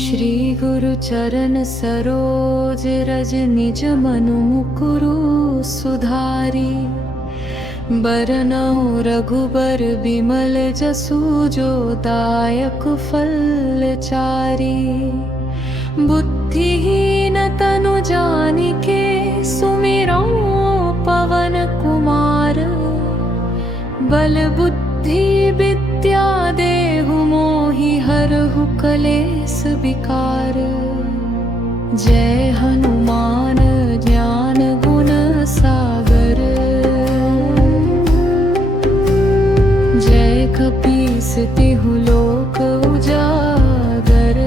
श्री गुरु चरण सरोज रज निज मनु मुकुरु सुधारी। बरनउँ रघुबर बिमल जसु जो दायक फल चारी। बुद्धिहीन तनु जानिके सुमिरौ पवन कुमार। बल बुद्धि विद्या देहु मोहि हरहु कलेस विकार। जय हनुमान ज्ञान गुण सागर। जय कपीस तिहु लोक उजागर।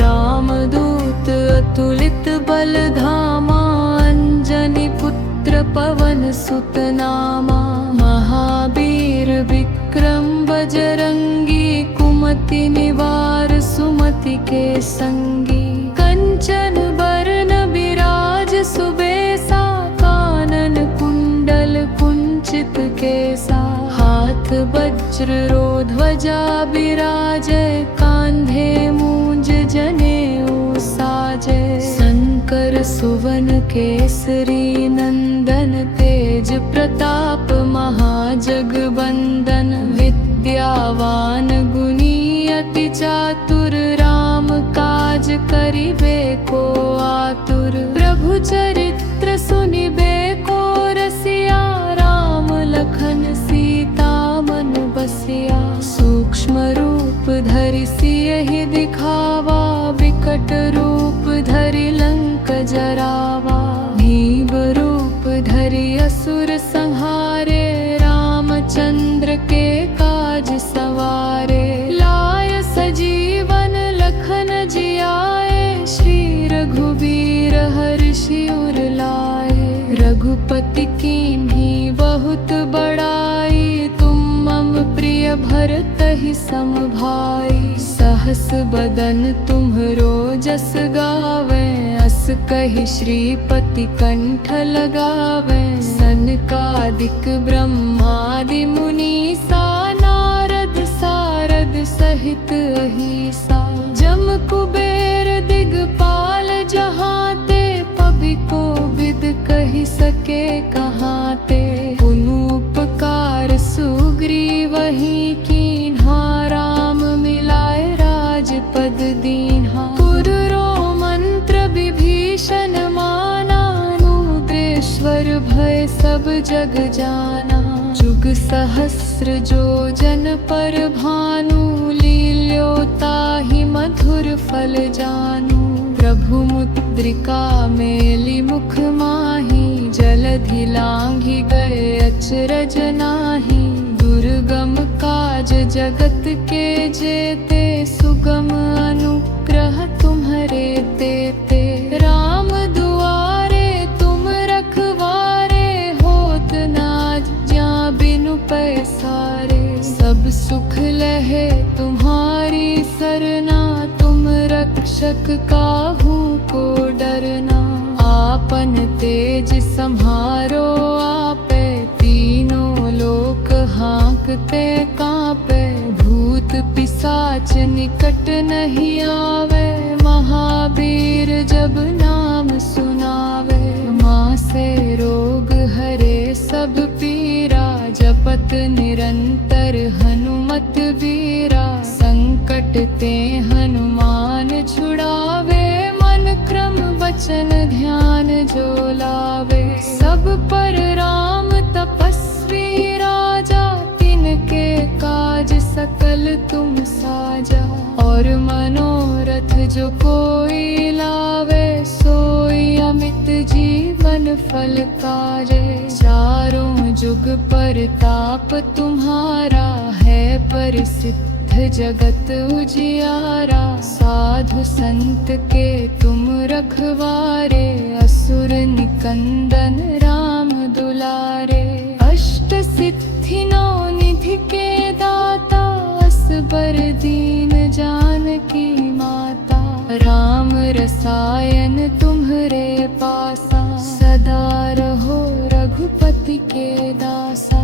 रामदूत अतुलित बल धामा। अंजनी पुत्र पवन सुत नामा। महावीर विक्रम बजरंगी। कुमति निवार सुमति के संगी। कंचन बरन बिराज सुबेसा। कानन कुंडल कुंचित केसा। हाथ वज्र रो ध्वजा बिराजै। कांधे मूंज जनेऊ साजै। शंकर सुवन केसरी नंदन। तेज प्रताप महाजगबंदन। विद्यावान गुणी अति चातुर। राम काज करिबे को आतुर। प्रभु चरित्र सुनिबे को रसिया। राम लखन सीता मन बसिया। सूक्ष्म रूप धरि सियहि दिखावा। विकट रूप धरि लंक जरावा। भीम रूप धरि असुर संहारे। रामचंद्र के काज सवारे। लाय सजीवन लखन जियाए। श्री रघुबीर हर्षि उर लाए। रघुपति कीन्ही बहुत बड़ाई। तुम मम प्रिय भरतहि सम भाई। सहस बदन तुम्हरो जस गावे। अस कहि श्रीपति कंठ लगावे। सनकादिक ब्रह्मादि मुनीसा। नारद सारद सहित अहिसा। जम कुबेर दिगपाल जहाते। पवि कोविद कहि सके कहाते। पुनु उपकार सुग्रीवहि कीन्हा। राम मिलाए राजपद दीन्हा। पुररो मंत्र विभीषण माना। मुद्रेश्वर भय सब जग जाना। जुग सहस्र जो जन पर भानु। लील्योताहि मधुर फल जानू। प्रभु मुद्रिका मेलि मुख माहि। जलधि लांघि गए अचरज नाहि। दुर्गम काज जगत के जेते। सुगम अनुग्रह तुम्हरे तेते। राम दुआरे तुम रखवारे। होत न आज्ञा बिनु पैसारे। सब सुख लहे तुम्हारी सरना। तुम रक्षक काहू को डरना। आपन तेज सम्हारो आपे। तीनों लोक हाँकते कांपे। भूत पिशाच निकट नहीं आवे। महावीर जब नाम सुनावे। मासे रोग हरे सब पीरा। जपत निरंतर हनुमत वीरा। संकट ते हनुमान छुड़ावे। मन क्रम वचन ध्यान जो लावे। सब पर राम तपस्वी राजा। तिनके काज सकल तुम साजा। और मनोरथ जो कोई लावे। सोई अमित जीवन फल पावे। चारों जुग परताप तुम्हारा है। प्रसिद्ध जगत उजियारा। साधु संत के तुम रखवारे। असुर निकंदन राम दुलारे। अष्ट सिद्धि नौ निधि के दाता। असबर दीन जानकी माता। राम रसायन तुम्हरे पासा। सदा रहो रघुपति के दासा।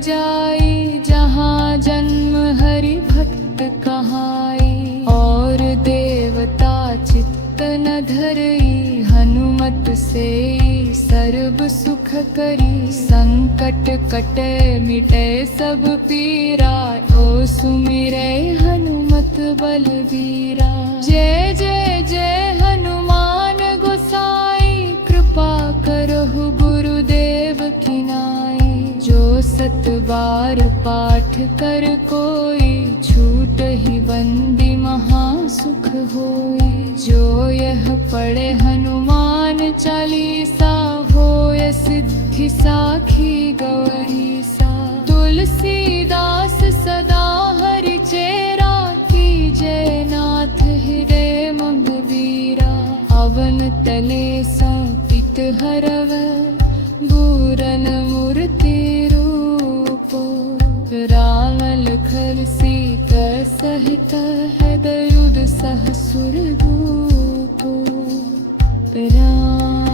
जाई, जहाँ जन्म हरि भक्त कहाई। और देवता चित्त न धरई, हनुमत से सर्व सुख करी। संकट कटे मिटे सब पीरा, ओ सुमिरे हनुमत बलबीरा। जय जय जय हनुमान गोसाई, कृपा करहु गुरुदेव की नाई। जो 7 बार पाठ कर कोई, छूट ही बंदी महासुख होई। जो यह पढ़े हनुमान चालीसा, होय सिद्धि साखी गौरीसा। तुलसीदास सदा हरि चेरा, कीजय नाथ हृदय मंगवीरा। अवन तले संपित हरव, बूरन मूर्ति रूपो। राम लखन सीता सहित, हृदयुध सहसुर भूपो। राम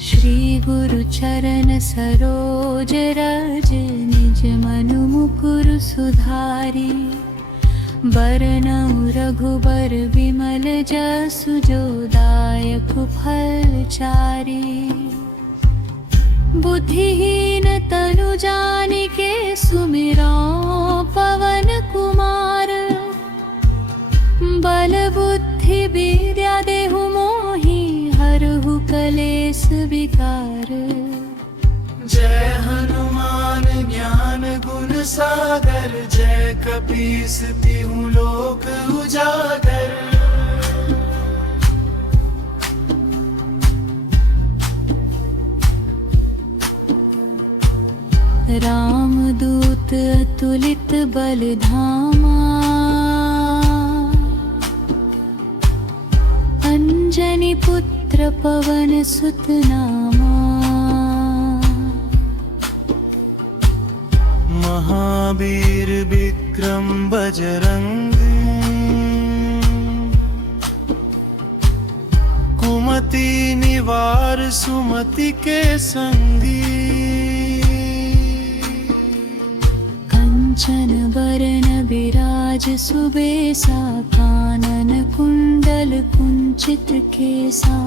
श्री गुरु चरण सरोज रज, निज मनु मुकुर सुधारी। बरनउँ रघुबर विमल जसु, जो दायक फल चारी। बुद्धिहीन तनु जानिके, सुमिरौं पवन कुमार। बल बुद्धि विद्या देहु मोहि, हरहु कलेस विकार। जय हनुमान ज्ञान गुण सागर, जय कपीस तिहु लोक उजागर। रामदूत अतुलित बल धामा, अंजनी पुत्र पवन सुत नामा। महावीर विक्रम बजरंग, कुमति निवार सुमति के संगी। कंचन बरन विराज सुबेसा, कानन कुंडल कुंचित केसा।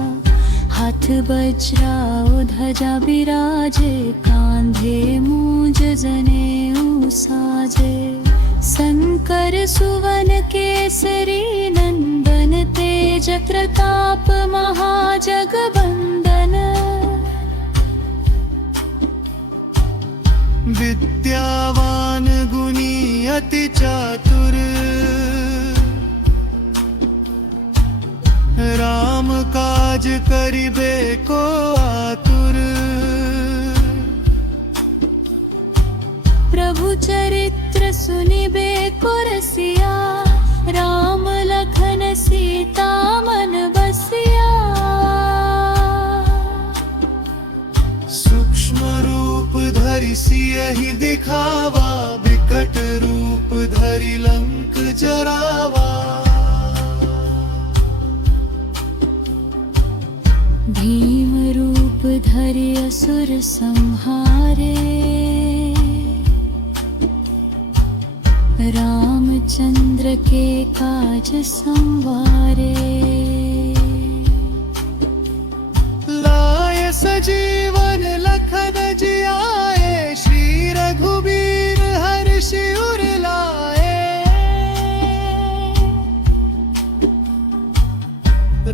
हाथ वज्रा ध्वजा विराजे, कांधे मूंज जनेऊ साजे। शंकर सुवन केसरी नंदन, तेज प्रताप महाजगबंदन। विद्यावान गुणी अति चातुर, राम काज करिबे को आतुर। प्रभु चरित्र सुनिबे को रसिया, राम लखन सीता मन बसिया। सूक्ष्म रूप धरि सियहि दिखावा, विकट रूप धरि लंक जरावा। भीम रूप धरि असुर संहारे, रामचंद्र के काज संवारे। लाय सजीवन लखन जियाए, श्री रघुबीर हर्षि उर लाए।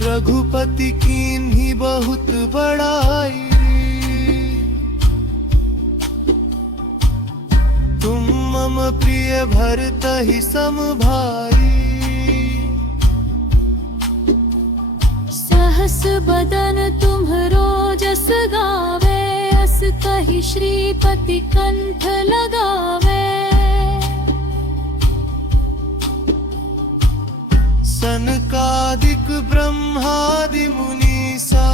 रघुपति कीन्ही बहुत बड़ाई, तुम मम प्रिय भरतहि सम भाई। सहस बदन तुम्हरो जस गावे, अस कहि श्रीपति कंठ लगावे। सनकादिक ब्रह्मादि मुनि अहिंसा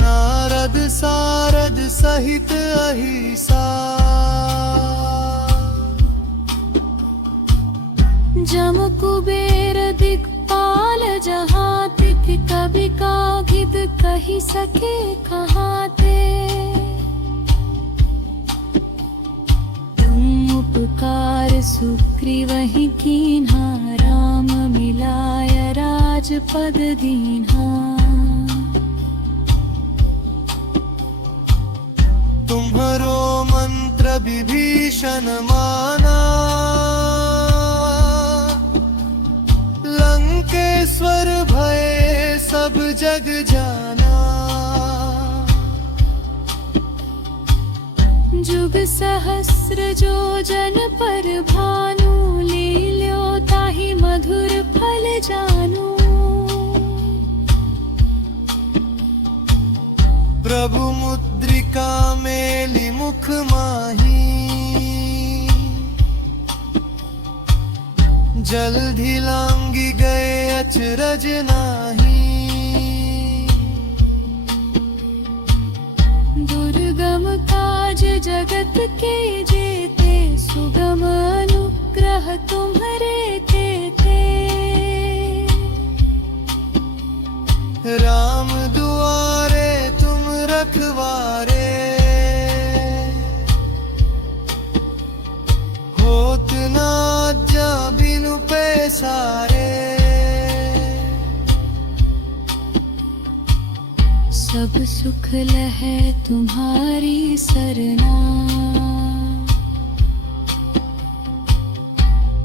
नारद सारद सहित अहिंसा जम कुबेर दिक्पाल जहाँ तिक कभी कागिद कही सके कहाँ ते तुम उपकार सुग्रीवहि कीन्हा राम मिलाय राजपद दीन्हा तुम्हारो मंत्र विभीषण माना लंकेश्वर भय सब जग जाना जुग सहस्र जो जन पर भानु लील्यो ताहि मधुर फल जानू प्रभु मुद्रिका मेलि मुख माही जल्दी लांगी गए अचरज नाही दुर्गम काज जगत के जेते सुगम अनुग्रह तुम्हरे तेते राम दुआरे तुम रखवारे होत ना जा बिनु पैसारे सब सुख लहै तुम्हारी सरना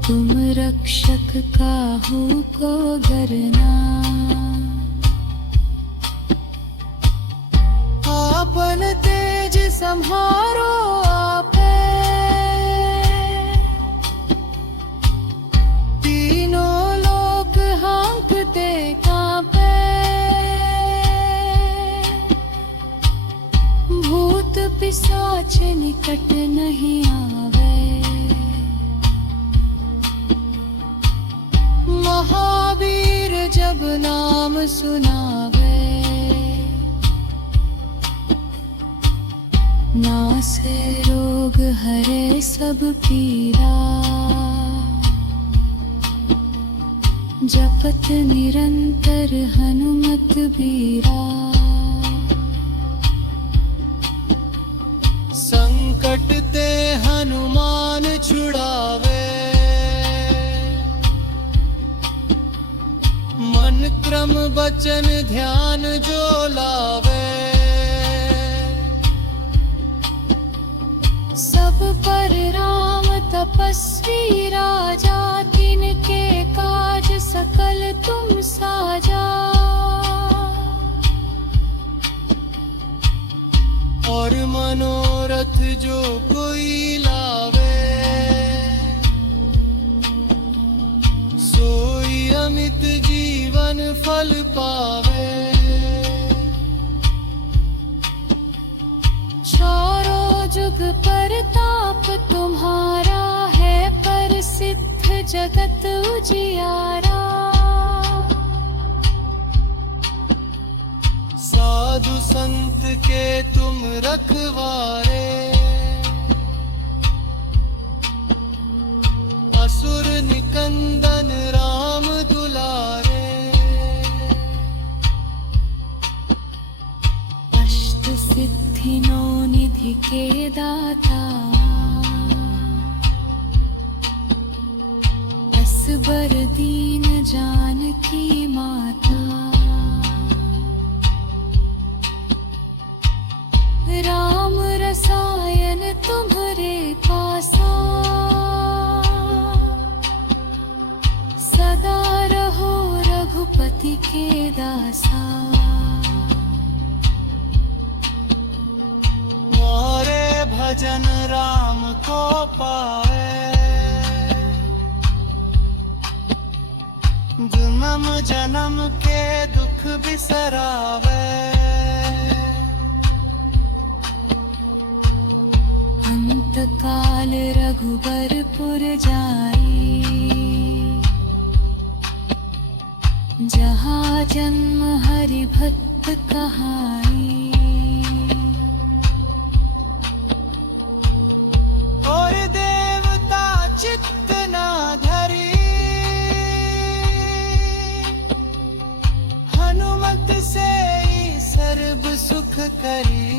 तुम रक्षक काहू को डरना आपन तेज संहारो आपे तीनों लोक हाँकते कांपे भूत पिशाच निकट नहीं आवे महावीर जब नाम सुनावे नासे रोग हरे सब पीरा जपत निरंतर हनुमत बीरा संकट ते हनुमान छुड़ावे मन क्रम बचन ध्यान जो लावे सब पर राम तपस्वी राजा तिनके काज सकल तुम साजा और मनोरथ जो कोई लावे सोई अमित जीवन फल पावे चारों जुग परताप तुम्हारा है प्रसिद्ध जगत उजियारा साधु संत के तुम रखवारे असुर निकंदन राम दुलारे अष्ट सिद्धि नौ निधि के दाता असबर दीन जानकी माता राम रसायन तुम्हारे पासा सदा रहो रघुपति के दासा मोरे भजन राम को पाए जन्म जन्म के दुख बिसरावे अंत काल रघुबरपुर जाई जहाँ जन्म हरि भक्त कहाई, और देवता चित्त ना धरी, हनुमत से ही सर्व सुख करी।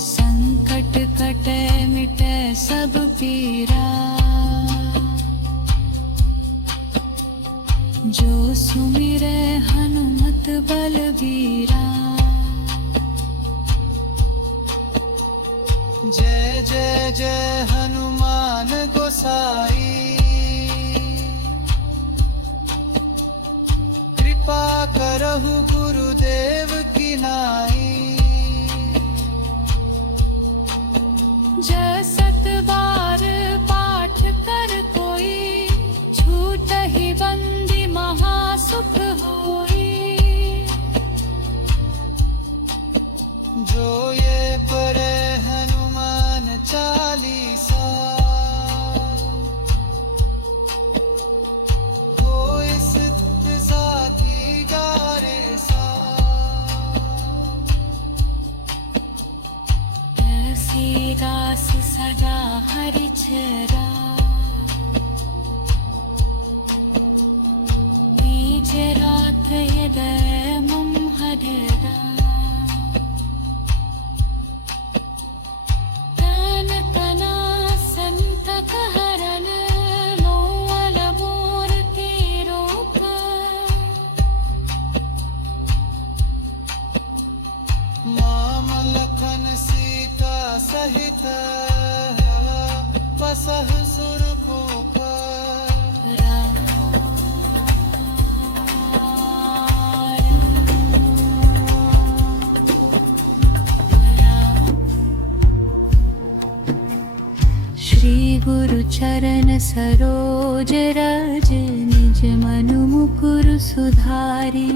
संकट कटे मिटे सब पीरा, जो सुमिरे हनुमत बलबीरा। जय जय जय हनुमान गोसाई, कृपा करहु गुरुदेव की नाई। जसत बार पाठ कर कोई, छूट ही बंदी महासुख होई। जो ये पढ़े हनुमान चालीसा, होय सिद्ध साखी गारे सा। तुलसीदास सदा हरिचरा, बीज रात हृदय मम हृदया। तन तना संतक हरन, मोल मोर के रोक। माम लखन सीता सहित, बसह सुरखोख। श्री गुरु चरण सरोज रज, निज मनु मुकुर सुधारी।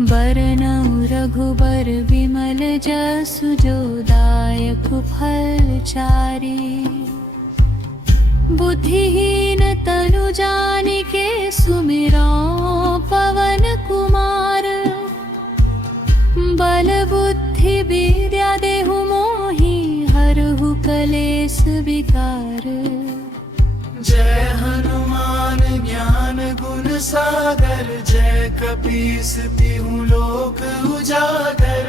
बरनउँ रघुबर विमल जसु, जो दायक फल चारि। बुद्धिहीन तनु जानिके, सुमिरौं पवन कुमार। बल बुद्धि विद्या देहु मोहि, हरहु कलेस विकार। जय हनुमान ज्ञान गुण सागर, जय कपीस तिहु लोक उजागर।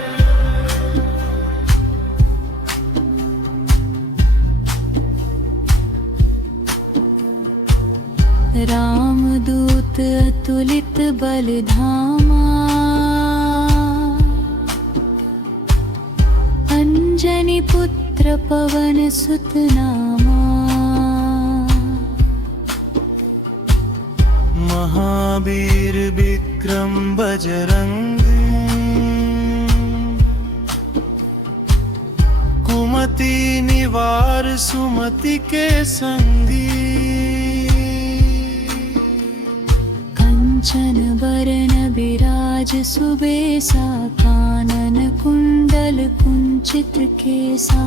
रामदूत अतुलित बल धामा, अंजनी पुत्र पवन सुत नामा। महावीर विक्रम बजरंगी, कुमति निवार सुमति के संगी। कंचन बरन बिराज सुबेसा, कानन कुंडल कुंचित केसा।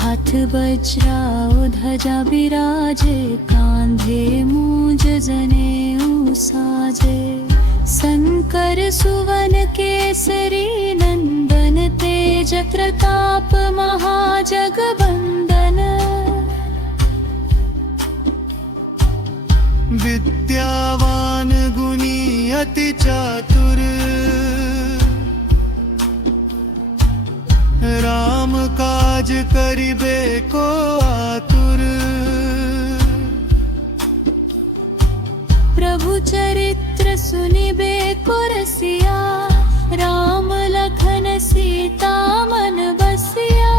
हाथ वज्रा ध्वजा बिराजे, कांधे मूंज जनेऊ साजे। शंकर सुवन केसरी नंदन, तेज प्रताप महाजगबंदन। विद्यावान गुणी अति चातुर, राम काज करिबे को आतुर। प्रभु चरित्र सुनिबे को रसिया, राम लखन सीता मन बसिया।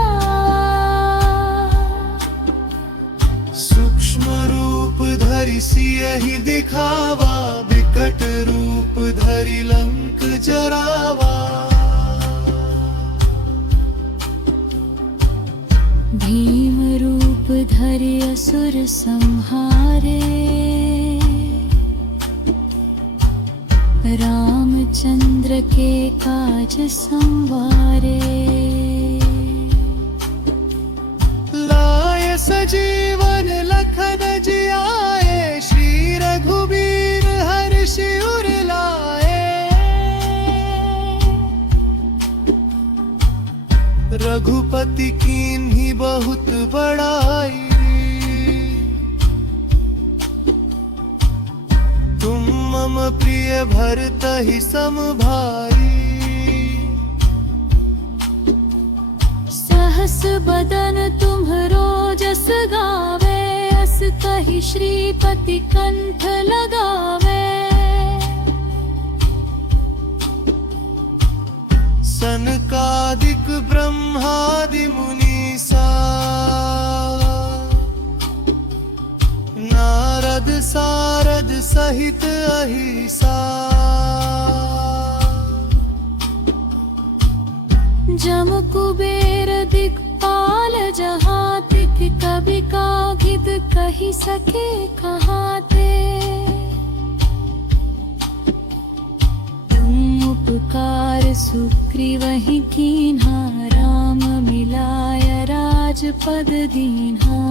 सूक्ष्म रूप धरि सियहि दिखावा, विकट रूप धरि लंक जरावा। भीम रूप धरि असुर संहारे, रामचंद्र के काज संवारे। लाए सजीवन लखन जियाए, श्री रघुपति कीन्ही बहुत बड़ाई, तुम मम प्रिय भरतहि सम भाई। सहस बदन तुम्हरो जस गावे, अस कहि श्रीपति कंठ लगावे। सनकादिक ब्रह्मादि मुनीसा, नारद सारद सहित अहिसा। जम कुबेर दिक्पाल जहाँ तिक, कवि कागिद कहि सके कहाँ ते। तुम उपकार सुग्रीवहि कीन्हा, राम मिलाय राजपद दीन्हा।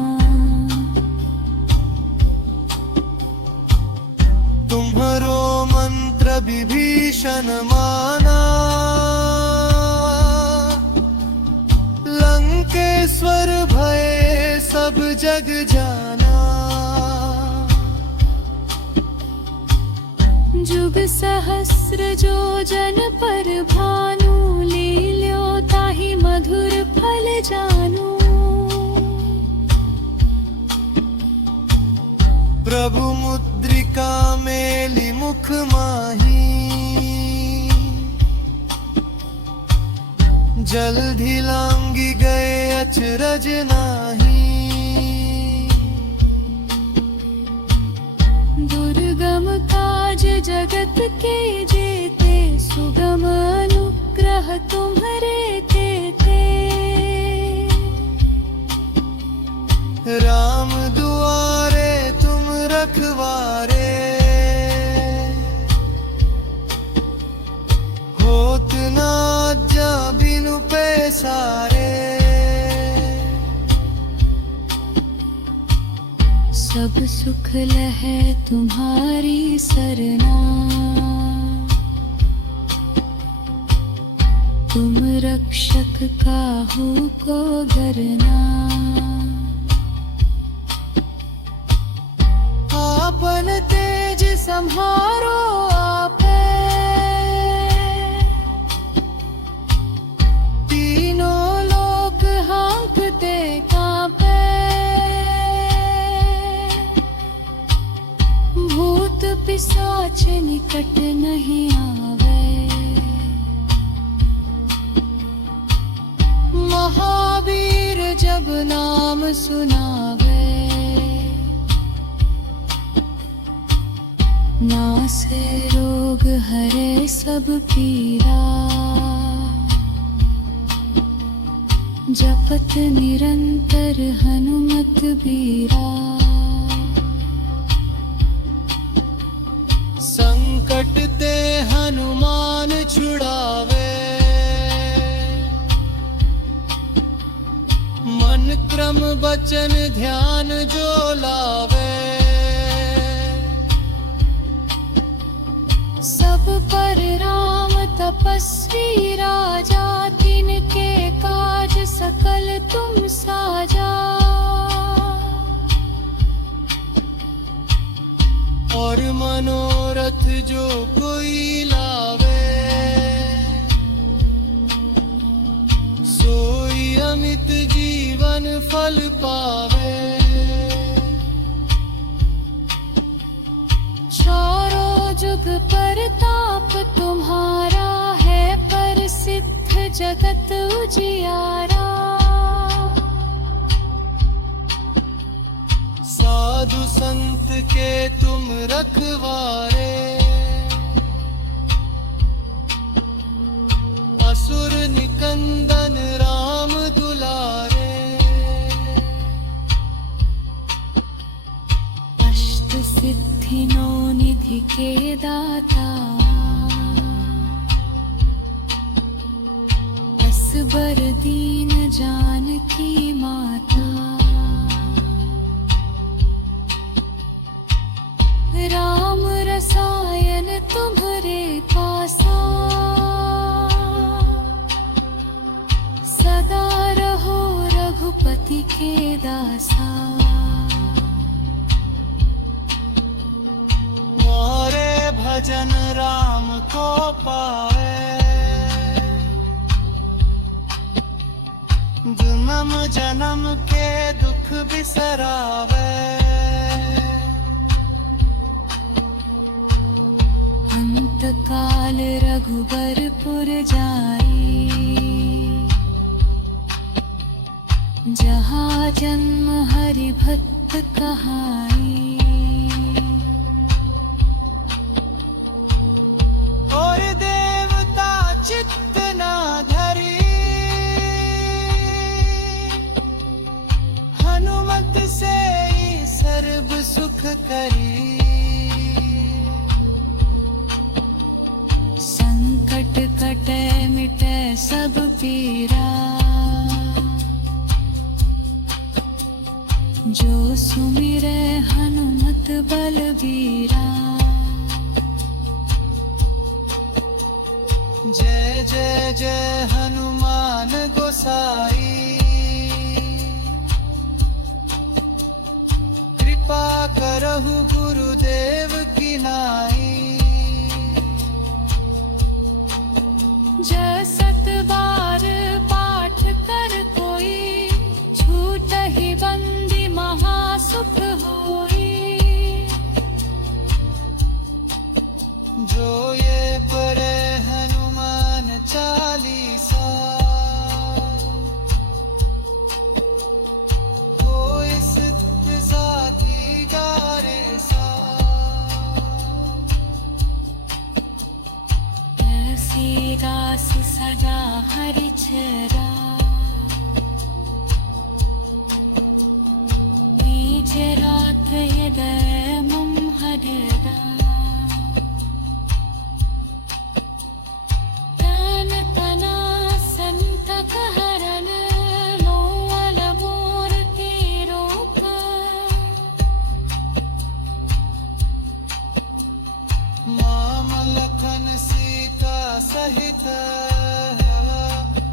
तुम्हरो मंत्र विभीषण माना, लंकेश्वर भय सब जग जाना। जुग सहस्र जो जन पर भानु, लील्यो ताहि मधुर फल जानू। प्रभु मुद्रिका मेलि मुख माही, जल्दी लांगी गए अचरज नाही। दुर्गम काज जगत के जेते, सुगम अनुग्रह तुम्हरे तेते। राम दुआरे तुम रखवारे, होत ना जा बिनु पैसारे। सब सुख लहै तुम्हारी सरना, तुम रक्षक काहू को डरना। आपन तेज सम्हारो आपे, तीनों लोक हाँकते कांपे। भूत पिशाच निकट नहीं आवे, महावीर जब नाम सुनावे। नासे रोग हरे सब पीरा, जपत निरंतर हनुमत बीरा। संकट ते हनुमान छुड़ावे, मन क्रम बचन ध्यान जो लावे। सब पर राम तपस्वी राजा, तिनके काज सकल तुम साजा। और मनोरथ जो कोई लावे, सोई अमित जीवन फल पावे। चारों जुग परताप तुम्हारा है, प्रसिद्ध जगत उजियारा। साधु संत के तुम रखवारे, असुर निकंदन राम दुलारे। अष्ट सिद्धि नौ निधि के दाता, असबर दीन जानकी माता। राम रसायन तुम्हरे पासा, सदा के दासा। मोरे भजन राम को पावे, जन्म जन्म के दुख बिसरावे। अंत काल रघुबरपुर जाई, जहाँ जन्म हरि भक्त कहाई। और देवता चित्त न धरी, हनुमत से ही सर्व सुख करी। संकट कटे मिटे सब पीरा, जो सुमिरे हनुमत बलबीरा। जय जय जय हनुमान गोसाई, कृपा करहु गुरुदेव की नाई। जय सत बार पाठ कर कोई, छूटहि बंदी महासुख होई। जो ये पढ़े हनुमान चालीसा, होय सिद्ध साथी गारे सा। तुलसीदास सदा हरिचरा, बीज रात हृदय मम हृदा। तन तना संतक हरन, लोल मूर्ति रूप। माम लखन सीता सहित,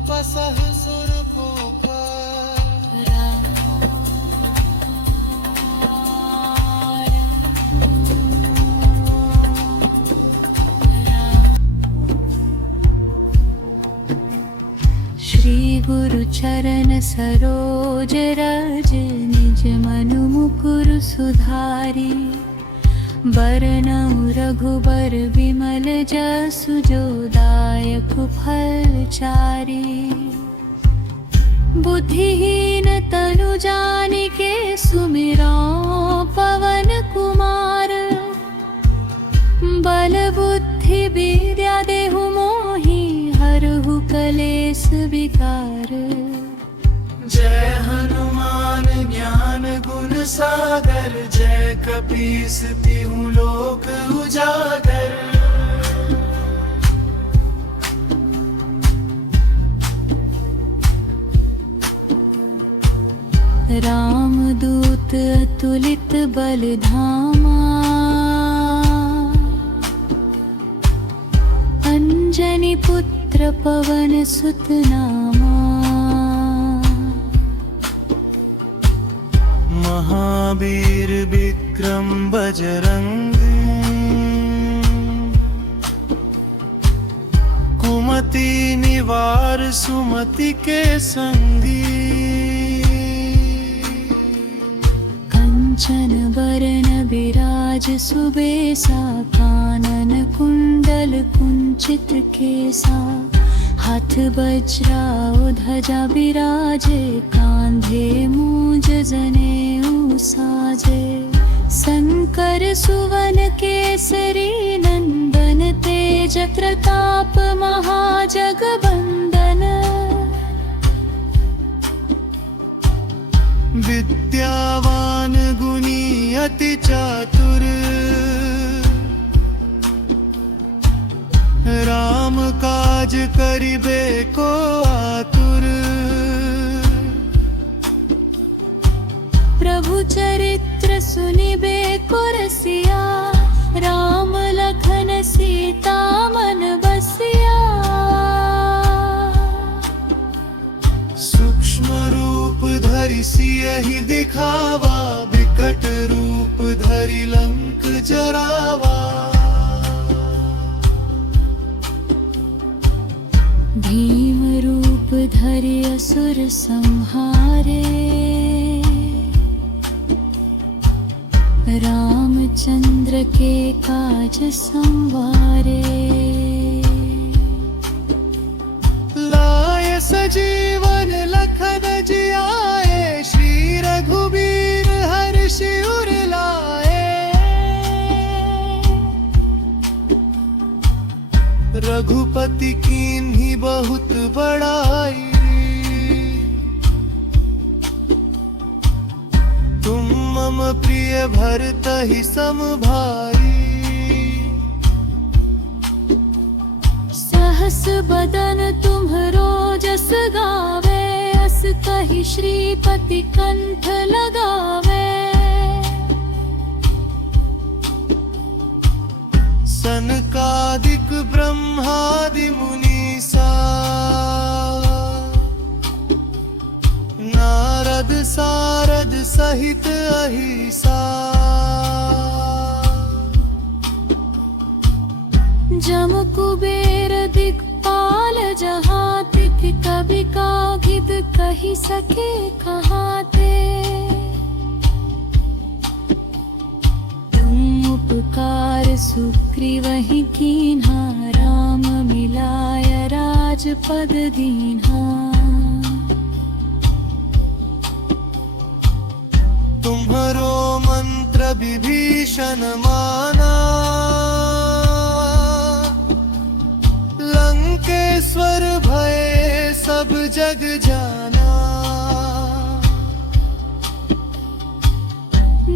बसह सुरभूप। श्री गुरु चरण सरोज रज, निज मनु मुकुर सुधारी। बरनउँ रघुबर विमल जसु, जो दायक फल चारि। बुद्धिहीन तनु जानिके, सुमिरौं पवन कुमार। बल बुद्धि विद्या देहु मोहि, हरहु कलेस विकार। जय हनुमान ज्ञान गुण सागर, जय कपीस तिहु लोक उजागर। रामदूत अतुलित बल धामा, अंजनी पुत्र पवन सुत नामा। महावीर विक्रम बजरंग, कुमति निवार सुमति के संगी। कंचन बरन विराज सुबेसा, कानन कुंडल कुंचित केसा। हाथ वज्रा ध्वजा विराजे, कांधे मूंज जनेऊ साजे। शंकर सुवन केसरी नंदन, तेज प्रताप महाजगबंदन। विद्यावान गुणी अति चातुर, राम काज करिबे को आतुर। प्रभु चरित्र सुनिबे को रसिया, राम लखन सीता मन बसिया। सूक्ष्म रूप धरि सिया हरि असुर संहारे। रामचंद्र के काज संवारे। लाए सजीवन लखन जियाए, श्री रघुबीर हर्षि उर लाए। रघुपति कीन्ही बहुत बड़ाई, तुम मम प्रिय भरतहि सम भाई। सहस बदन तुम्हरो जस गावे, अस कहि श्रीपति कंठ लगावे। सनकादिक ब्रह्मादि मुनीसा, नारद सारद सहित अहिसा। जम कुबेर दिक्पाल जहाँ तिक, कवि कागिद कहि सके कहाते। तुम उपकार सुग्रीवहि कीन्हा, राम मिलाय राजपद दीन्हा। तुम्हरो मंत्र विभीषण माना, लंकेश्वर भय सब जग जाना।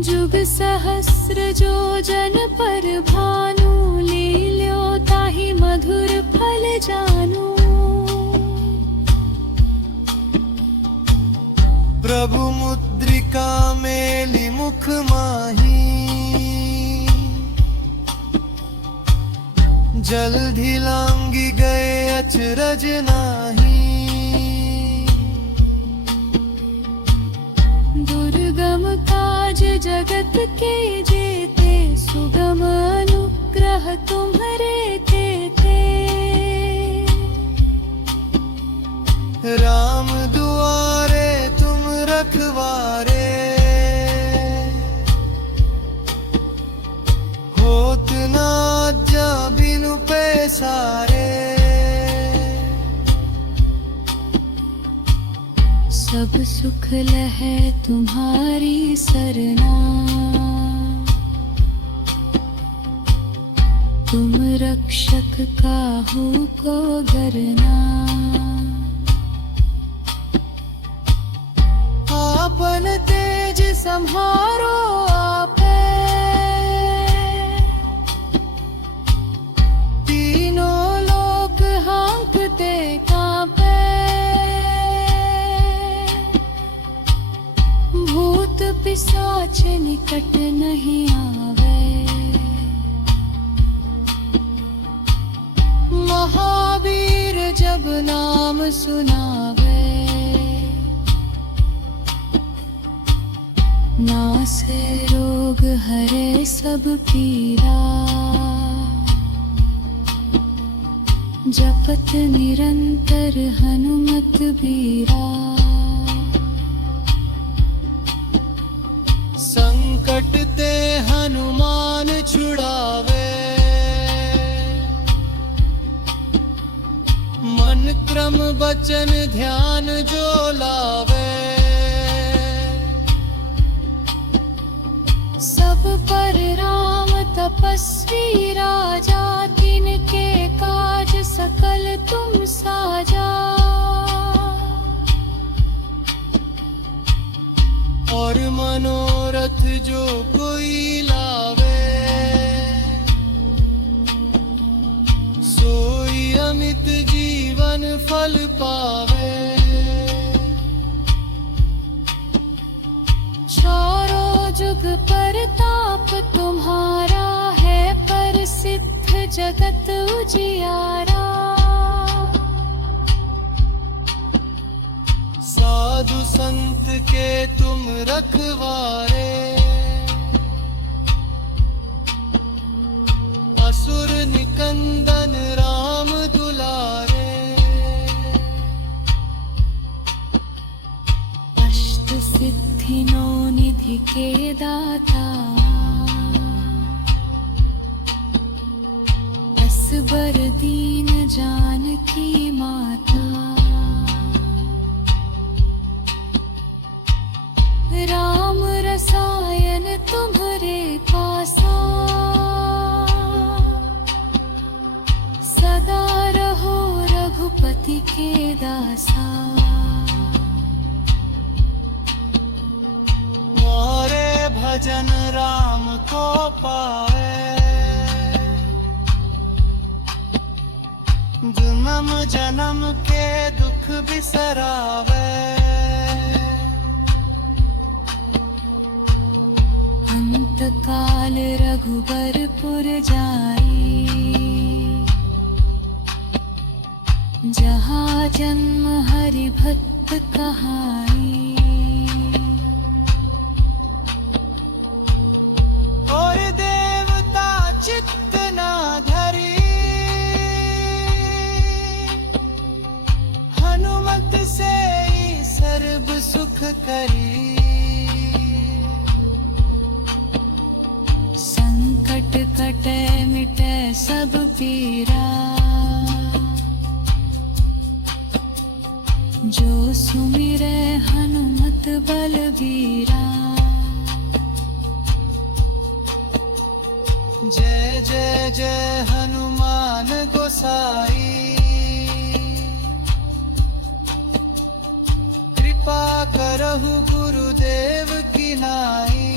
जुग सहस्र जो जन पर भानु, लील्यो ताहि मधुर फल जानू। प्रभु मुद्रिका मेलि मुख माही, जल्दि लांघि गए अचरज नाही। दुर्गम काज जगत के जेते, सुगम अनुग्रह तुम्हरे तेते। राम दुआरे तुम रखवारे, होत न आज्ञा बिनु पैसारे। सब सुख लहै तुम्हारी सरना, तुम रक्षक काहू को डरना। आपन तेज सम्हारो आपे, तीनों लोक हाँकते कांपे। भूत पिशाच निकट नहीं आवे, महावीर जब नाम सुनावे। नासे रोग हरे सब पीरा, जपत निरंतर हनुमत बीरा। संकट ते हनुमान छुड़ावे, मन क्रम बचन ध्यान जो लावे। सब पर राम तपस्वी राजा, तिनके काज सकल तुम साजा। और मनोरथ जो कोई लावे, सोई अमित जीवन फल पावे। चारों जुग परताप तुम्हारा है, प्रसिद्ध जगत उजियारा। साधु संत के तुम रखवारे, असुर निकंदन राम दुलारे। बर दीन जानकी माता। राम रसायन तुम्हारे पासा, सदा रहो रघुपति के दासा। मोरे भजन राम को पाए, जन्म जन्म के दुख बिसरावे। अंत काल रघुबरपुर जाई, जहाँ जन्म हरि भक्त कहाई। और देवता चित्त ना धरी, हनुमत से ही सर्व सुख करी। संकट कटे मिटे सब पीरा, जो सुमिरे हनुमत बलबीरा। जय जय जय हनुमान गोसाई, कृपा करहु गुरुदेव की नाई।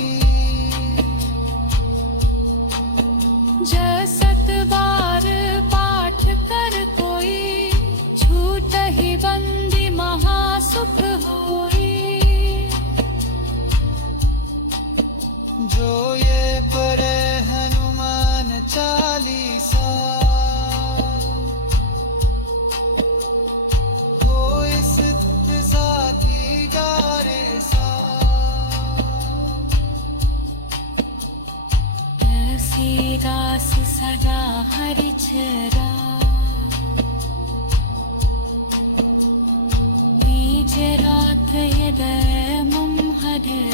जसत बार पाठ कर कोई, छूटहि बंदी महासुख होई। जो ये पढ़े हनुमान चालीसा, होय सिद्ध साखी गारे सा। तुलसीदास सदा हरिचरा, बीज रात हृदय मम हृदय।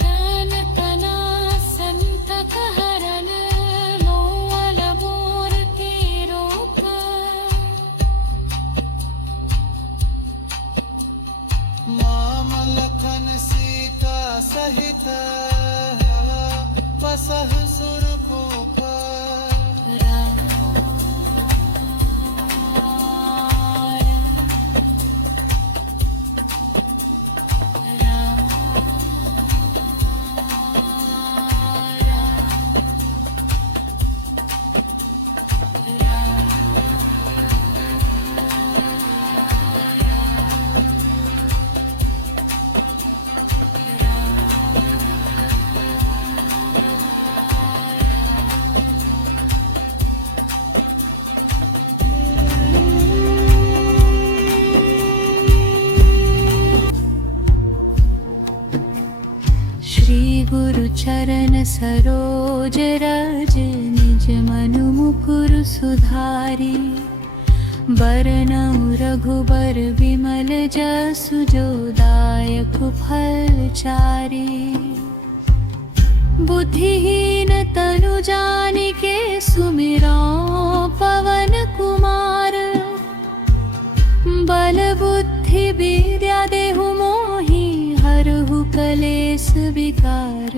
तन तना संतक हरन, मोल मोर के रोक। राम लखन सीता सहित, बसह सुरखूप। श्री गुरु चरण सरोज रज, निज मनु मुकुर सुधारी। बरनउँ रघुबर विमल जसु, जो दायक फल चारि। बुद्धिहीन तनु जानिके, सुमिरौं पवन कुमार। बल बुद्धि विद्या देहु मोहि, हरहु कलेस विकार।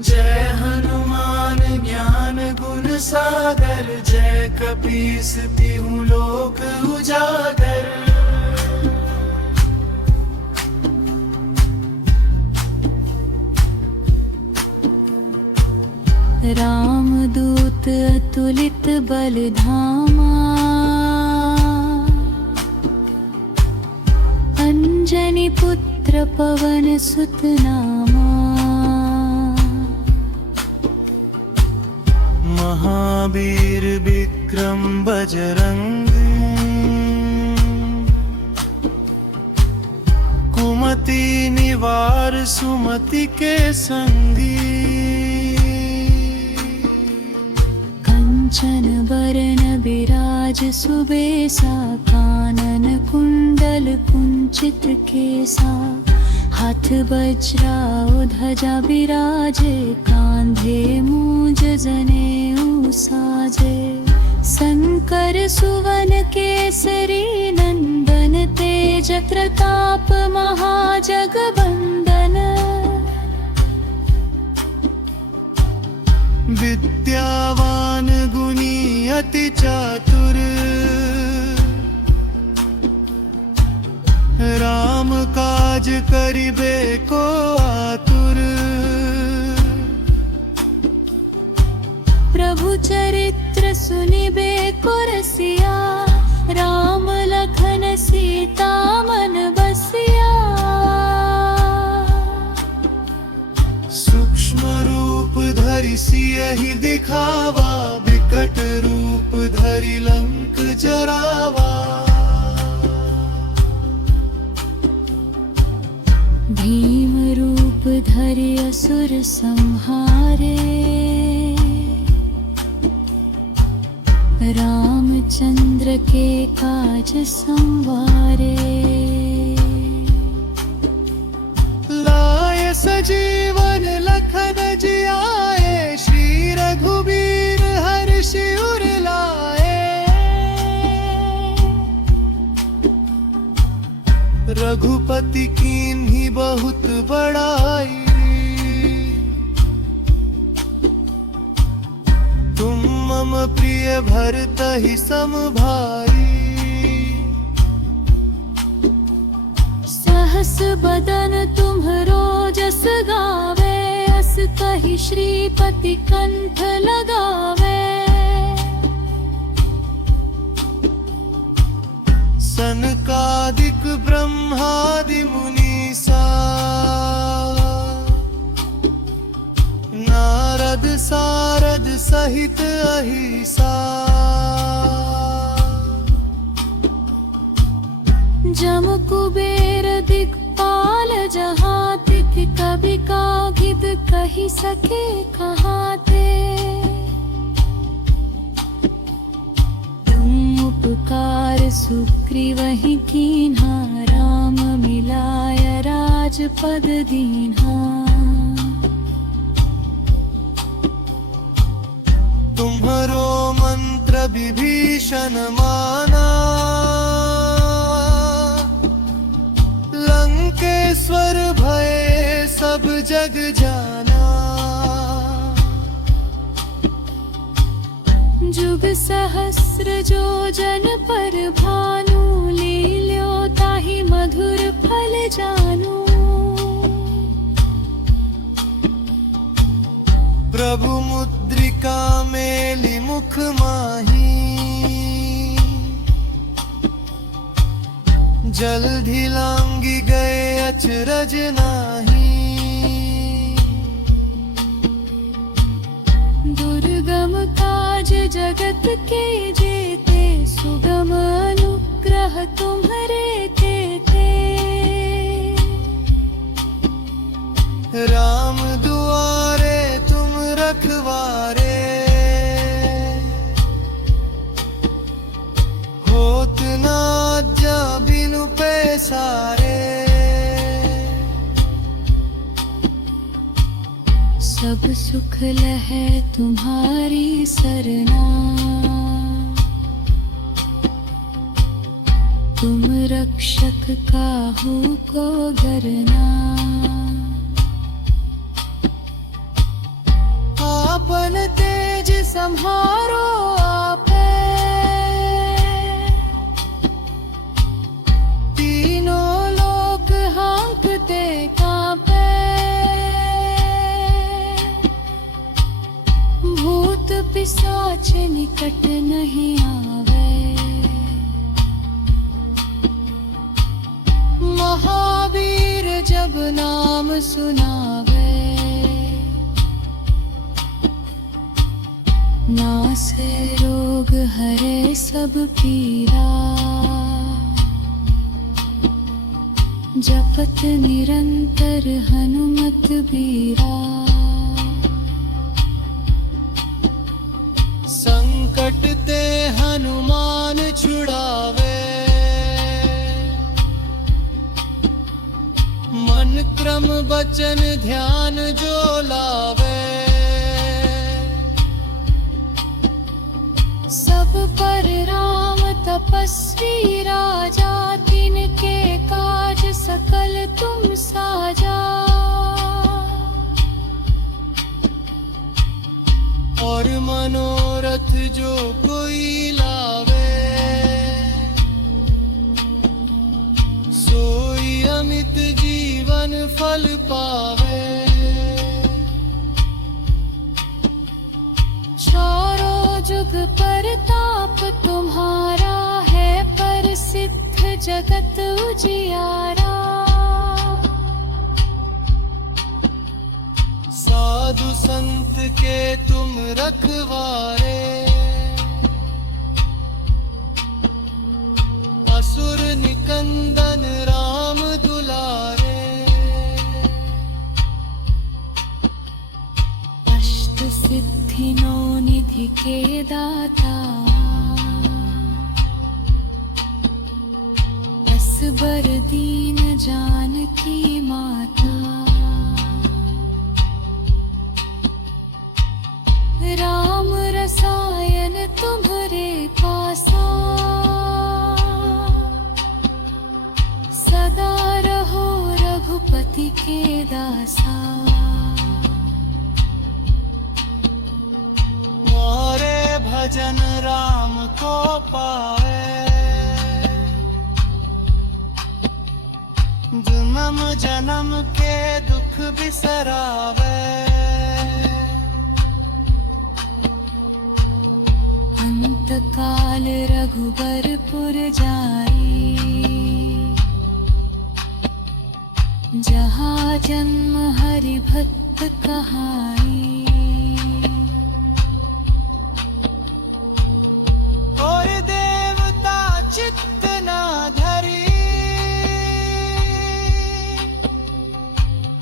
जय हनुमान ज्ञान गुण सागर, जय कपीस तिहु लोक उजागर। रामदूत अतुलित बल धामा, अंजनी पुत्र पवन सुत नामा। महावीर विक्रम बजरंग, कुमति निवार सुमति के संगी। कंचन बरन विराज सुबेसा, कानन कुंडल कुंचित केसा। हाथ वज्राओ ध्वजा विराजे कांधे मूंज जनेऊ साजे शंकर सुवन केसरी नंदन तेज प्रताप महाजगवंदन विद्यावान गुणी अति चातुर राम काज करिबे को आतुर प्रभु चरित्र सुनिबे को रसिया राम लखन सीता मन बसिया सूक्ष्म रूप धरि सियहि दिखावा विकट रूप धरि लंक जरावा भीम रूप धरि असुर संहारे रामचंद्र के काज संवारे लाय सजीवन लखन जियाए श्री रघुबीर हर्षि उर लाए रघुपति कीन्ही बहुत बड़ाई तुम मम प्रिय भरतहि सम भाई सहस बदन तुम्हरो जस गावे अस कहि श्रीपति कंठ लगावे सनकादिक ब्रह्मादि मुनीसा नारद सारद सहित अहिसा जम कुबेर दिक्पाल जहाँ तिथ कवि कागिद कही सके कहाँ ते तुम उपकार सुग्रीवहि कीन्हा राम मिलाय राजपद दीन्हा तुम्हरो मंत्र विभीषण माना लंकेश्वर भय सब जग जाना जुग सहस्र जो जन पर भानु लील्यो ताहि मधुर फल जानू प्रभु मुद्रिका मेलि मुख माही जल्दी लांगी गए अचरज नाही दुर्गम काज जगत के जेते सुगम अनुग्रह तुम्हरे तेते राम दुआरे तुम रखवारे होत ना आज्ञा बिनु पैसारे सब सुख लहै तुम्हारी सरना तुम रक्षक काहू को डरना आपन तेज सम्हारो आपे तीनों लोक हाँकते कांपे भूत पिशाच निकट नहीं आवे महावीर जब नाम सुनावे नासे रोग हरे सब पीरा जपत निरंतर हनुमत बीरा संकट ते हनुमान छुड़ावे मन बचन ध्यान जो लावे। सब पर राम तपस्वी राजा, तिनके काज सकल तुम साजा। और मनोरथ जो कोई लावे, सोई अमित जीवन फल पावे। चारों जुग परताप तुम्हारा है, प्रसिद्ध जगत उजियारा। साधु संत के तुम रखवारे, असुर निकंदन राम दुलारे। अष्ट सिद्धि नौ निधि के दाता, असबर दीन जानकी माता। राम रसायन तुम्हारे पासा, सदा रहो रघुपति के दासा। मोरे भजन राम को पावे, जन्म जन्म के दुख बिसरावे। अंत काल रघुबरपुर जाई, जहाँ जन्म हरि भक्त कहाई। और देवता चित्त ना धरी,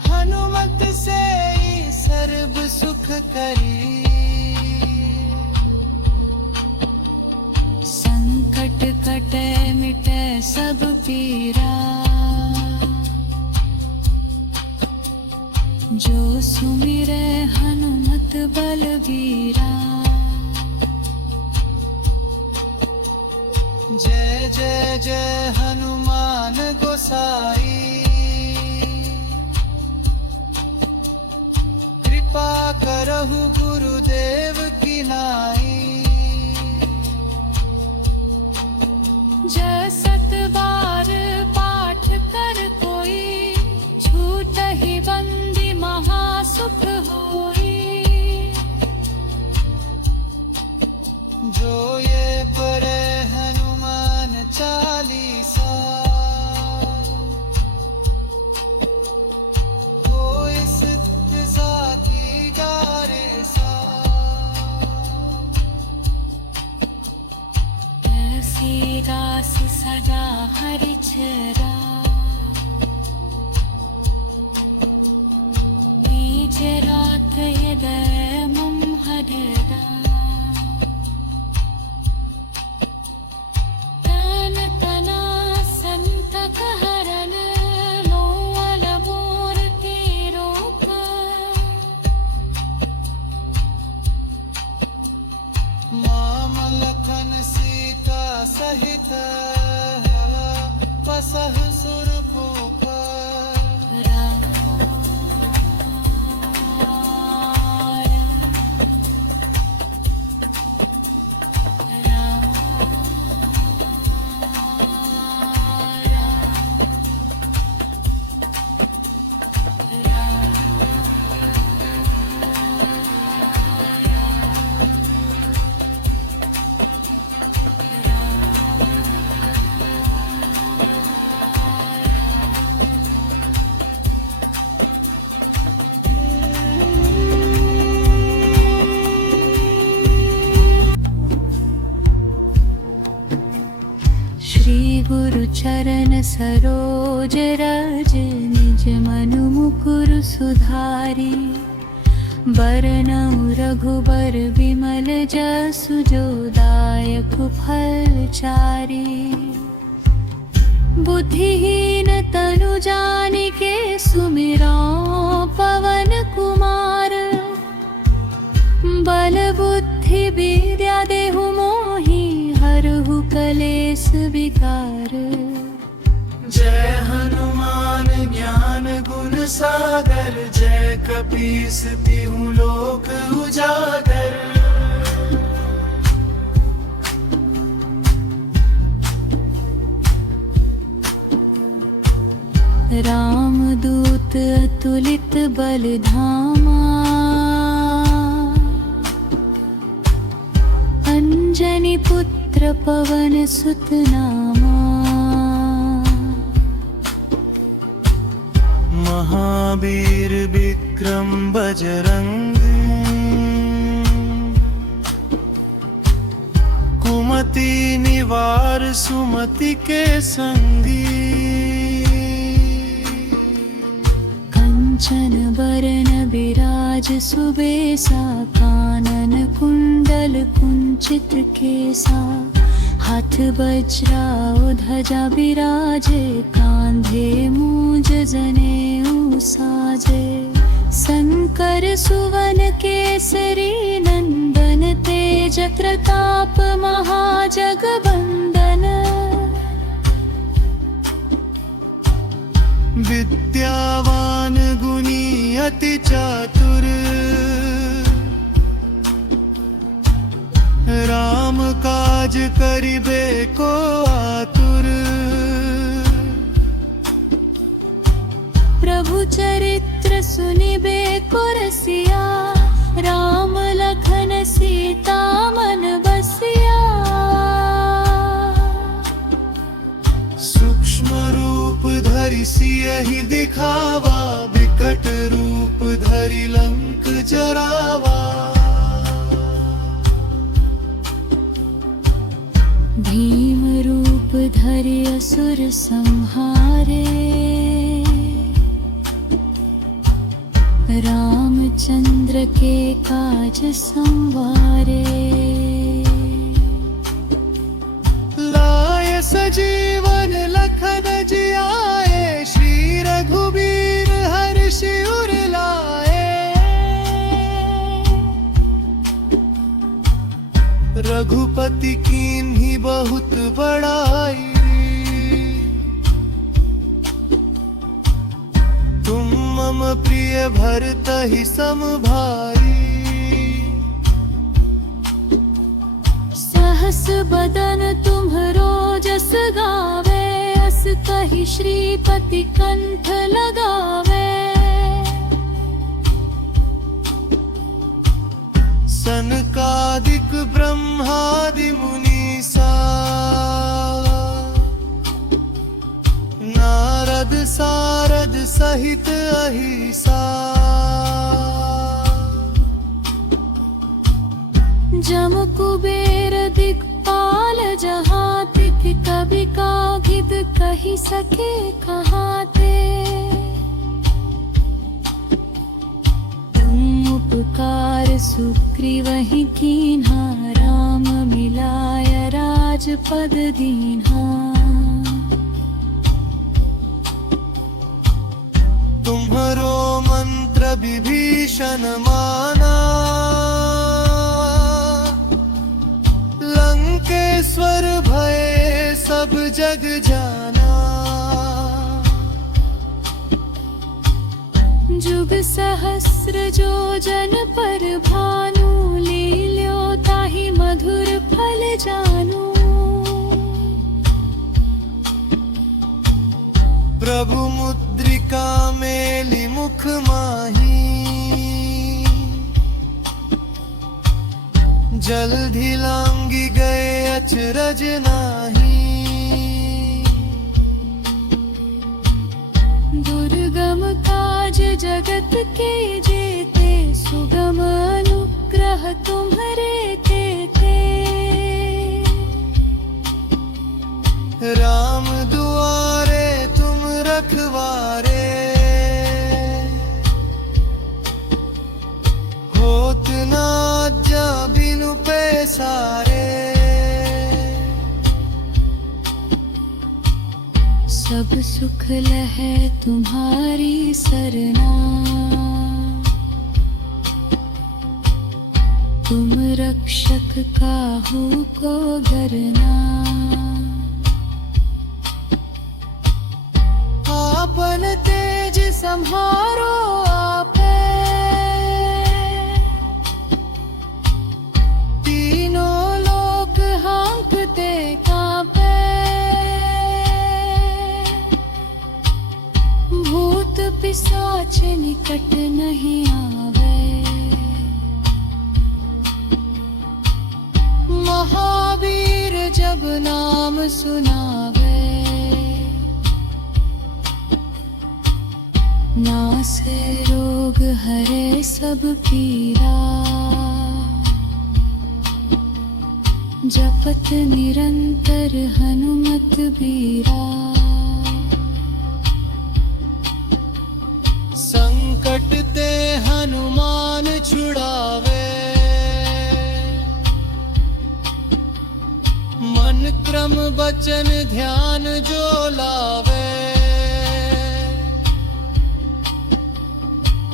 हनुमत से ही सर्व सुख करी। संकट कटे मिटे सब पीरा, जो सुमिरे हनुमत बलबीरा। जय जय जय हनुमान गोसाई, कृपा करहु गुरुदेव की नाई। जय सत बार पाठ कर कोई, छूट ही बंदी महासुख होई। जो ये पढ़े हनुमान चालीसा, कोई सिद्ध साखी गारे सा। तुलसीदास सदा हरिचरा, बीज रात यदय मम हृदा। तन तना संतक हरन, लोल मूर्ति रूप। माम लखन सीता सहित, पसह सुरभूप। गुरु चरण सरोज रज, निज मनु मुकुर सुधारी। बरनउँ रघुबर विमल जसु, जो दायक फल चारी। बुद्धिहीन तनु जानिके सुमिरो पवन कुमार। बल बुद्धि विद्या देहु मोहि हरहु कलेस विकार। जय हनुमान ज्ञान गुण सागर, जय कपीस तिहु लोक उजागर। रामदूत अतुलित बल धामा, अंजनी पुत्र पवन सुत नामा। महावीर विक्रम बजरंग, कुमति निवार सुमति के संगी। कंचन बरन विराज सुबेसा, कानन कुंडल कुंचित केसा। हाथ वज्रा ध्वजा विराजे, कांधे मूंज जनेऊ साजे। शंकर सुवन केसरी नंदन, तेज प्रताप महाजगवंदन। विद्यावान गुणी अति चातुर, राम काज करिबे को आतुर। प्रभु चरित्र सुनिबे को रसिया, राम लखन सीता मन बसिया। सूक्ष्म रूप धरि सियहि दिखावा, विकट रूप धरि लंक जरावा। भीम रूप धरि असुर संहारे, रामचंद्र के काज संवारे। लाय सजीवन लखन जियाए, श्री रघुबीर हर्षि उर लाए। रघुपति कीन्ही बहुत बड़ाई, तुम मम प्रिय भरतहि सम भाई। सहस बदन तुम्हरो जस गावे, अस कहि श्रीपति कंठ लगावे। सनकादिक ब्रह्मादि मुनीसा, नारद सारद सहित अहिसा। जम कुबेर दिक्पाल जहातिक, कवि कागिद कहि सके कहाते। तुम उपकार सुग्रीवहि कीन्हा, राम मिलाय राजपद दीन्हा। तुम्हरो मंत्र विभीषण माना, लंकेश्वर भय सब जग जाना। जुग सहस्र जो जन पर भानु, लील्यो ताहि मधुर फल जानू। प्रभु मुद्रिका मेलि मुख माही, जल्दी लांगी गए अचरज नाही। दुर्गम काज जगत के जेते, सुगम अनुग्रह तुम्हरे तेते। राम दुआरे तुम रखवारे, होत न आज्ञा बिनु पैसारे। सब सुख लहै तुम्हारी सरना। तुम रक्षक काहू को डरना। आपन तेज संहारो आपे, तीनों लोक हाँकते कांपे। भूत पिशाच निकट नहीं आवे, महावीर जब नाम सुनावे। नासे रोग हरे सब पीरा, जपत निरंतर हनुमत बीरा। संकट ते हनुमान छुड़ावे, मन क्रम बचन ध्यान जो लावे।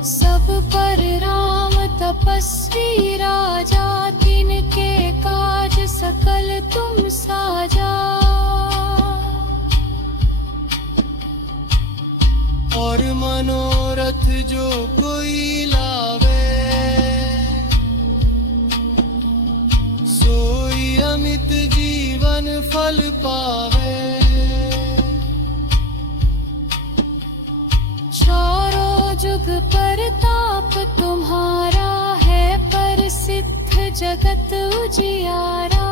सब पर राम तपस्वी राजा, तिनके काज सकल तुम साजा। और मनोरथ जो कोई लावे, सोई अमित जीवन फल पावे। चारों जुग परताप तुम्हारा है, प्रसिद्ध जगत उजियारा।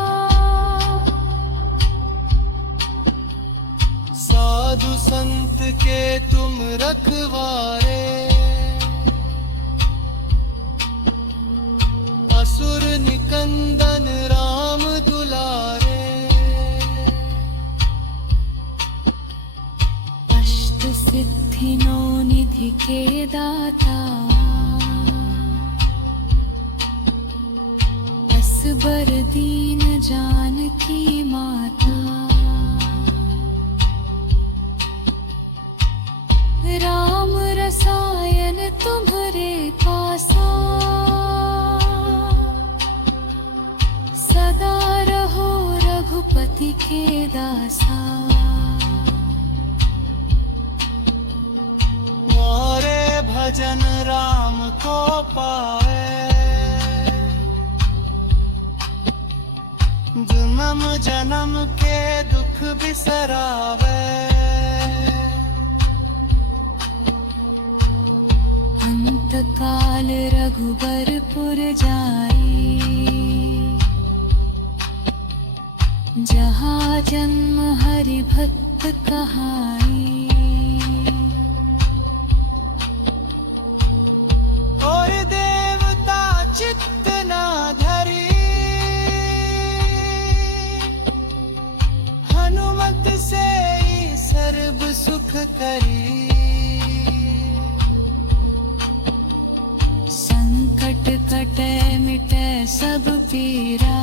साधु संत के तुम रखवारे, असुर निकंदन राम दुलारे। अष्ट सिद्धि नौ निधि के दाता, असबर दीन जानकी माता। राम रसायन तुम्हारे पासा, सदा रहो रघुपति के दासा। मोरे भजन राम को पावे, जन्म जन्म के दुख बिसरावे। अंत काल रघुबरपुर जाई, जहाँ जन्म हरि भक्त कहाई। और देवता चित्त ना धरी, हनुमत से ही सर्व सुख करी। संकट कटे मिटे सब पीरा,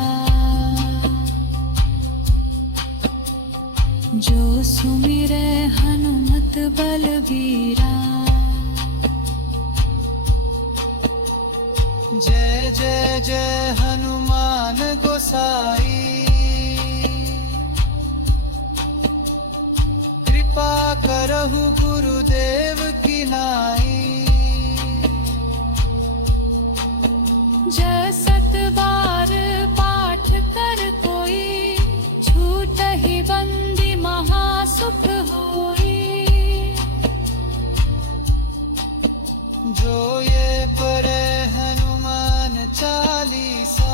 जो सुमिरे हनुमत बलबीरा। जय जय जय हनुमान गोसाई, कृपा करहु गुरुदेव की नाई। जय सत बार पाठ कर कोई, छूट ही बंदी महासुख होई। जो ये पढ़े हनुमान चालीसा,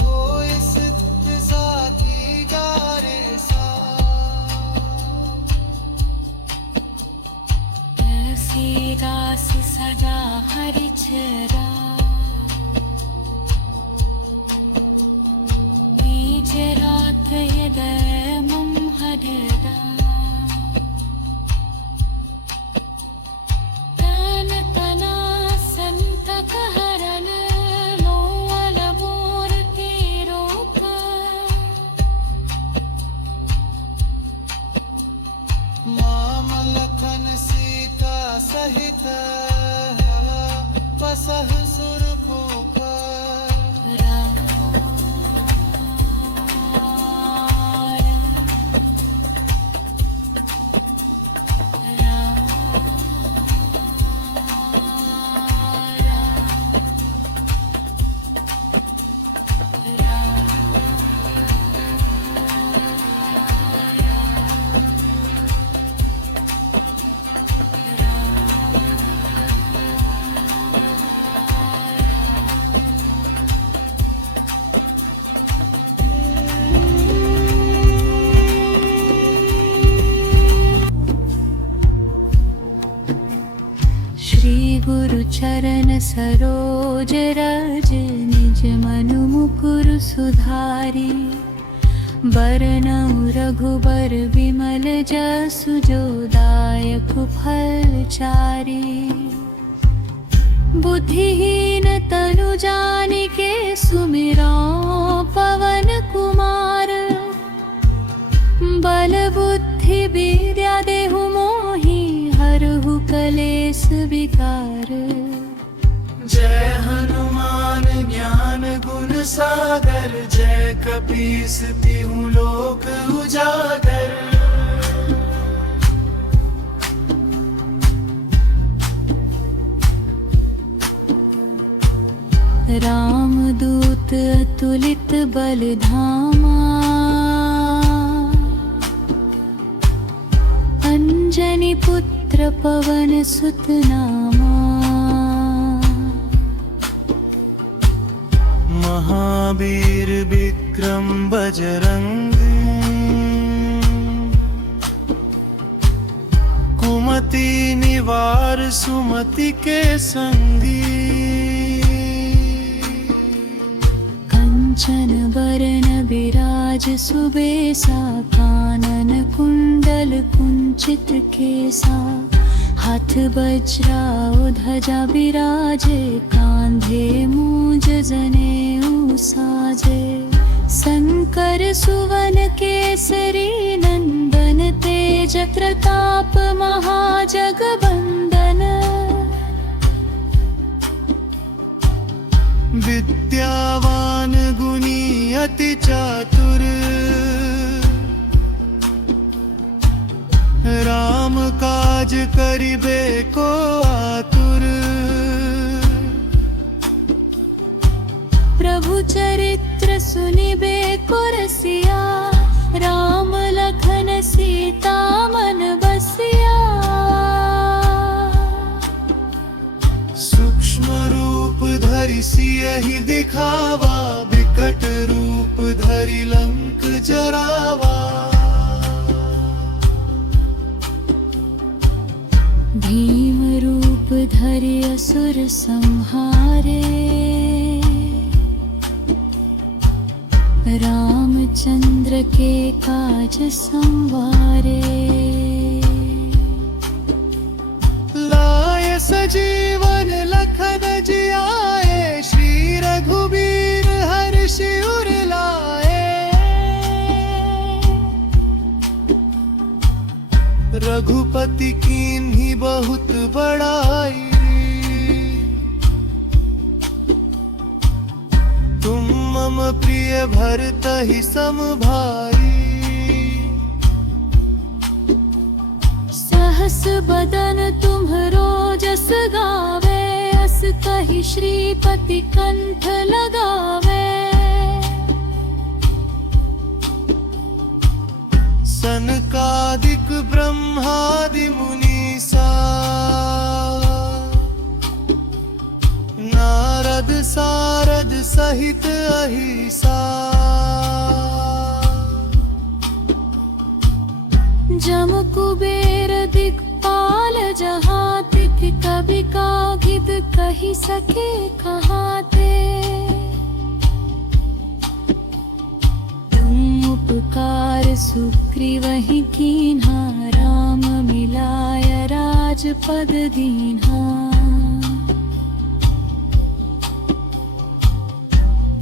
कोई सिद्ध साथी गारे सा। तुलसीदास सदा हरिचरा, बीज रात यदय मम हृदा। तन तना संतक हरन, लोअल मूर्ति रूप। असह सुर खूकर श्री गुरु चरण सरोज रज निज मनु मुकुरु सुधारी बरनउँ रघुबर विमल जसु जो दायक फल चारी बुद्धिहीन तनु जानिके सुमिरौ पवन कुमार बल बुद्धि विद्या देहु मोहि हरहु कलेस विकार। जय हनुमान ज्ञान गुण सागर जय कपीस तिहु लोक उजागर। रामदूत अतुलित बल धामा अंजनी पुत्र पवन सुत नामा महावीर विक्रम बजरंग कुमति निवार सुमति के संगी कंचन बरन विराज सुबेसा कानन कुंडल कुंचित केसा हाथ वज्रा ध्वजा विराजे कांधे मूंज जनेऊ साजे शंकर सुवन केसरी नंदन तेज प्रताप महाजगबंदन विद्यावान गुणी अति चातुर राम काज करिबे को आतुर प्रभु चरित्र सुनिबे को रसिया राम लखन सीता मन बसिया सूक्ष्म रूप धरि सियहि दिखावा विकट रूप धरि लंक जरावा भीम रूप धरि असुर संहारे रामचंद्र के काज संवारे लाय सजीवन लखन जियाए श्री रघुबीर हर्षि उर लाए रघुपति कीन्ही बहुत बड़ाई तुम मम प्रिय भरतहि सम भाई सहस बदन तुम्हरो जस गावे अस कहि श्रीपति कंठ लगावे सनकादिक ब्रह्मादि मुनीसा नारद सारद सहित अहिसा जम कुबेर दिक्पाल जहाँ तिक कवि कागिद कही सके कहाते तुम उपकार सुग्रीवहि कीन्हा राम मिलाय राजपद दीन्हा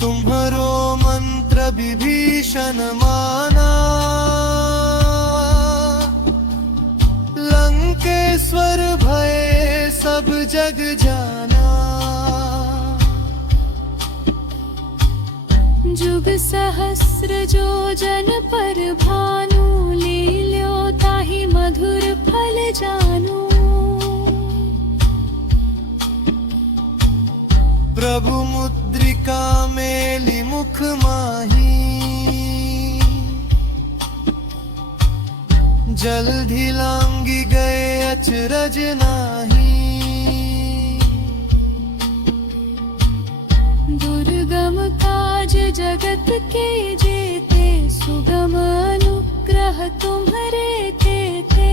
तुम्हरो मंत्र विभीषण माना लंकेश्वर भय सब जग जाना जुग सहस्र जो जन पर भानु, लील्यो ताहि मधुर फल जानु। प्रभु मुद्रिका मेलि मुख माही, जल्दी लांगी गए अचरज नाही। दुर्गम काज जगत के जेते, सुगम अनुग्रह तुम्हरे तेते।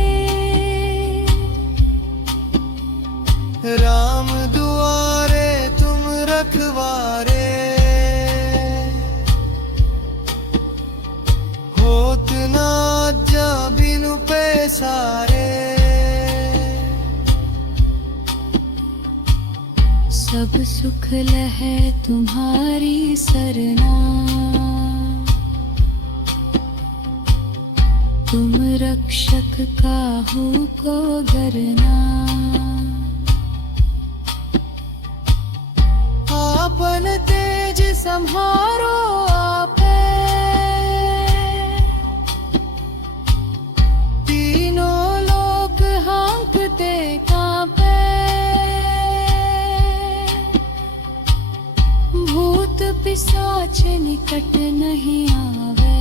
राम दुआरे तुम रखवारे, होत ना जा बिनु पैसारे। सब सुख लहै तुम्हारी सरना, तुम रक्षक काहू को गरना। आपन तेज सम्हारो आपे, तीनों लोक हाँकते कांपे। भूत पिशाच निकट नहीं आवे,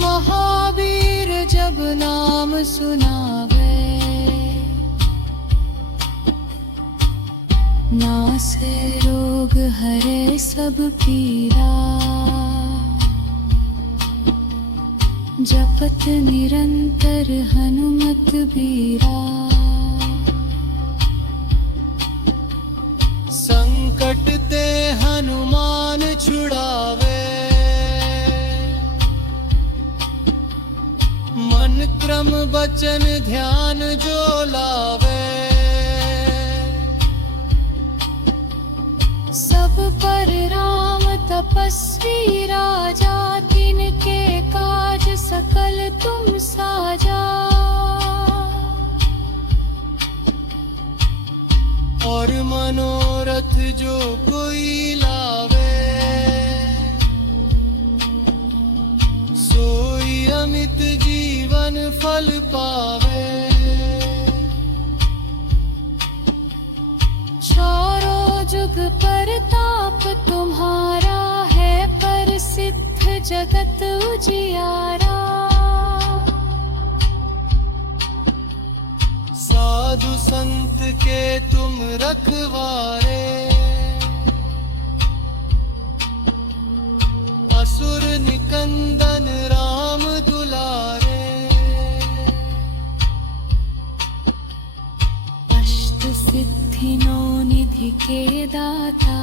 महावीर जब नाम सुनावे। नासे रोग हरे सब पीरा, जपत निरंतर हनुमत बीरा। संकट ते हनुमान छुड़ावे, मन क्रम बचन ध्यान जो लावे। सब पर राम तपस्वी राजा, तिनके काज सकल तुम साजा। और मनोरथ जो कोई लावे, सोई अमित जीवन फल पावे। चारों जुग परताप तुम्हारा है, प्रसिद्ध जगत उजियारा। साधु संत के तुम रखवारे, असुर निकंदन राम दुलारे। अष्ट सिद्धि नौ निधि के दाता,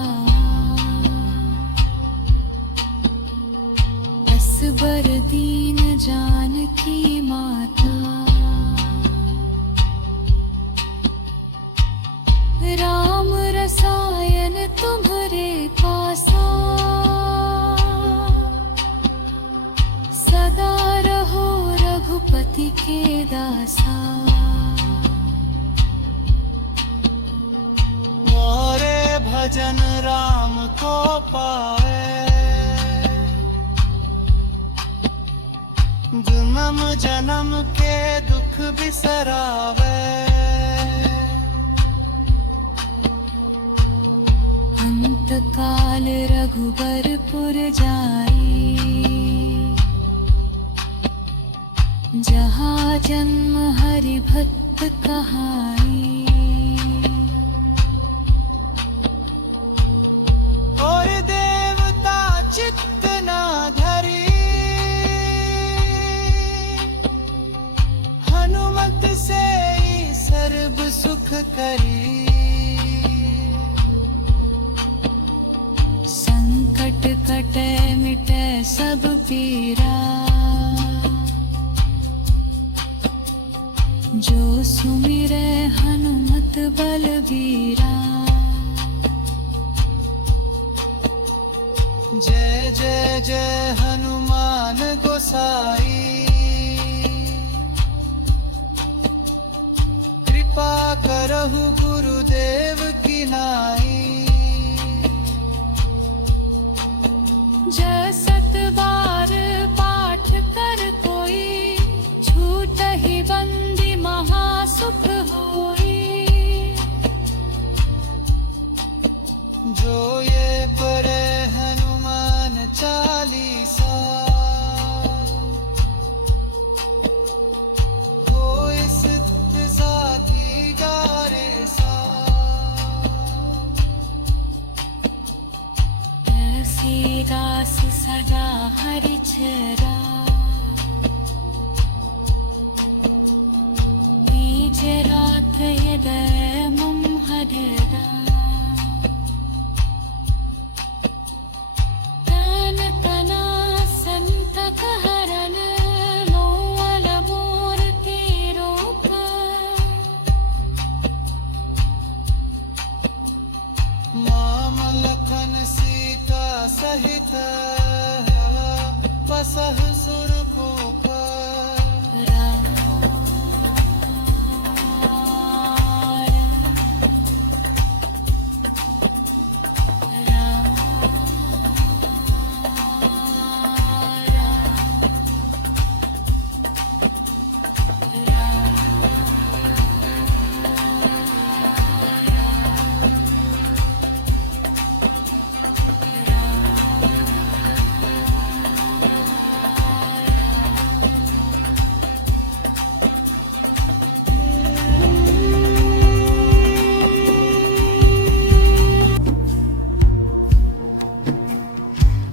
असबर दीन जानकी माता। राम रसायन तुम्हरे पासा, सदा रहो रघुपति के दासा। मोरे भजन राम को पाए, जन्म जन्म के दुख बिसरावे। अंत काल रघुबरपुर जाई, जहाँ जन्म हरि भक्त कहाई। और देवता चित्त ना धरी, हनुमत से ही सर्व सुख करी। संकट कटे मिटे सब पीरा, जो सुमिरे हनुमत बलबीरा। जय जय जय हनुमान गोसाई, कृपा करहु गुरुदेव की नाई। जसत बार पाठ कर कोई, छूट ही बंदी महासुख होई। जो ये पढ़े हनुमान चालीसा, होय सिद्ध साखी गारे सा। तुलसीदास सदा हरिचरा, बीज रात हृदय मम हृदया। तन तना संतक हरन, मोल मोर के रोक। माम लखन सीता सहित, बसह सुरखूप।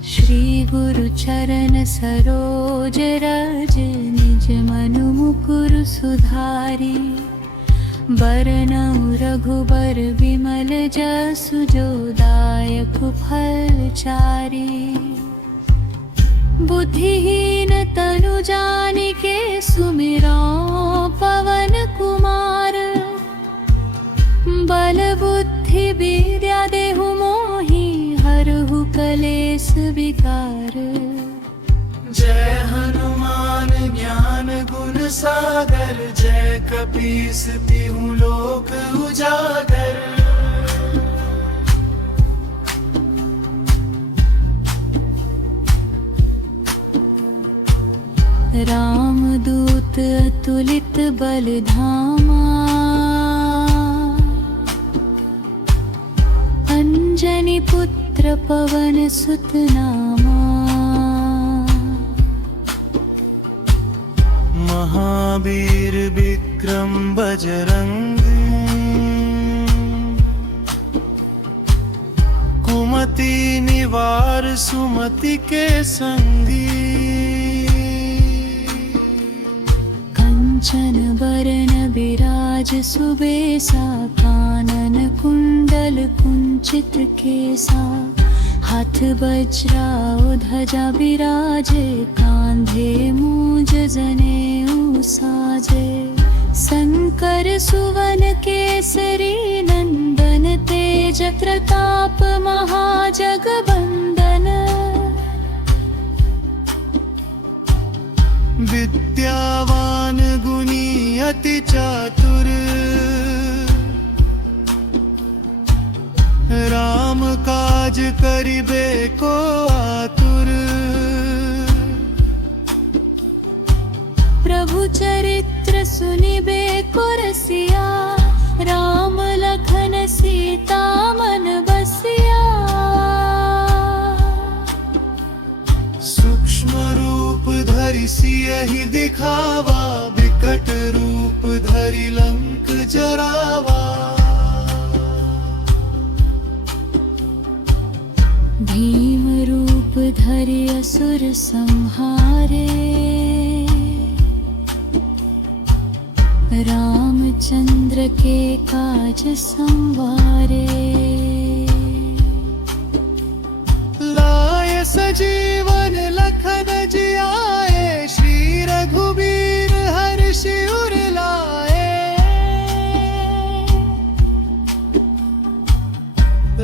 श्री गुरु चरण सरोज रज, निज मनु मुकुर सुधारी। बरनउँ रघुबर विमल जसु, जो दायक फल चारि। बुद्धिहीन तनु जानिके, सुमिरौं पवन कुमार। बल बुद्धि विद्या देहु मोहि, हरहु कलेस विकार। जय हनुमान ज्ञान गुण सागर, जय कपीस तिहु लोक उजागर। रामदूत अतुलित बल धामा, अंजनी पुत्र पवन सुत नामा। महावीर विक्रम बजरंगी, कुमति निवार सुमति के संगी। कंचन बरन बिराज सुबेसा, कानन कुंडल कुंचित केसा। हाथ वज्रा ध्वजा बिराजे, कांधे मूंज जनेऊ साजे। शंकर सुवन केसरी नंदन, तेज प्रताप महाजगबंदन। विद्यावान गुणी अति चातुर, राम काज करिबे को आतुर। प्रभु चरित्र सुनिबे को रसिया, राम लखन सीता मन बसिया। सूक्ष्म रूप धरि सियहि दिखावा, विकट रूप धरि लंक जरावा। भीम रूप धरि असुर संहारे, रामचंद्र के काज संवारे। लाए सजीवन लखन जियाए, श्री रघुबीर हर्षि उर लाए।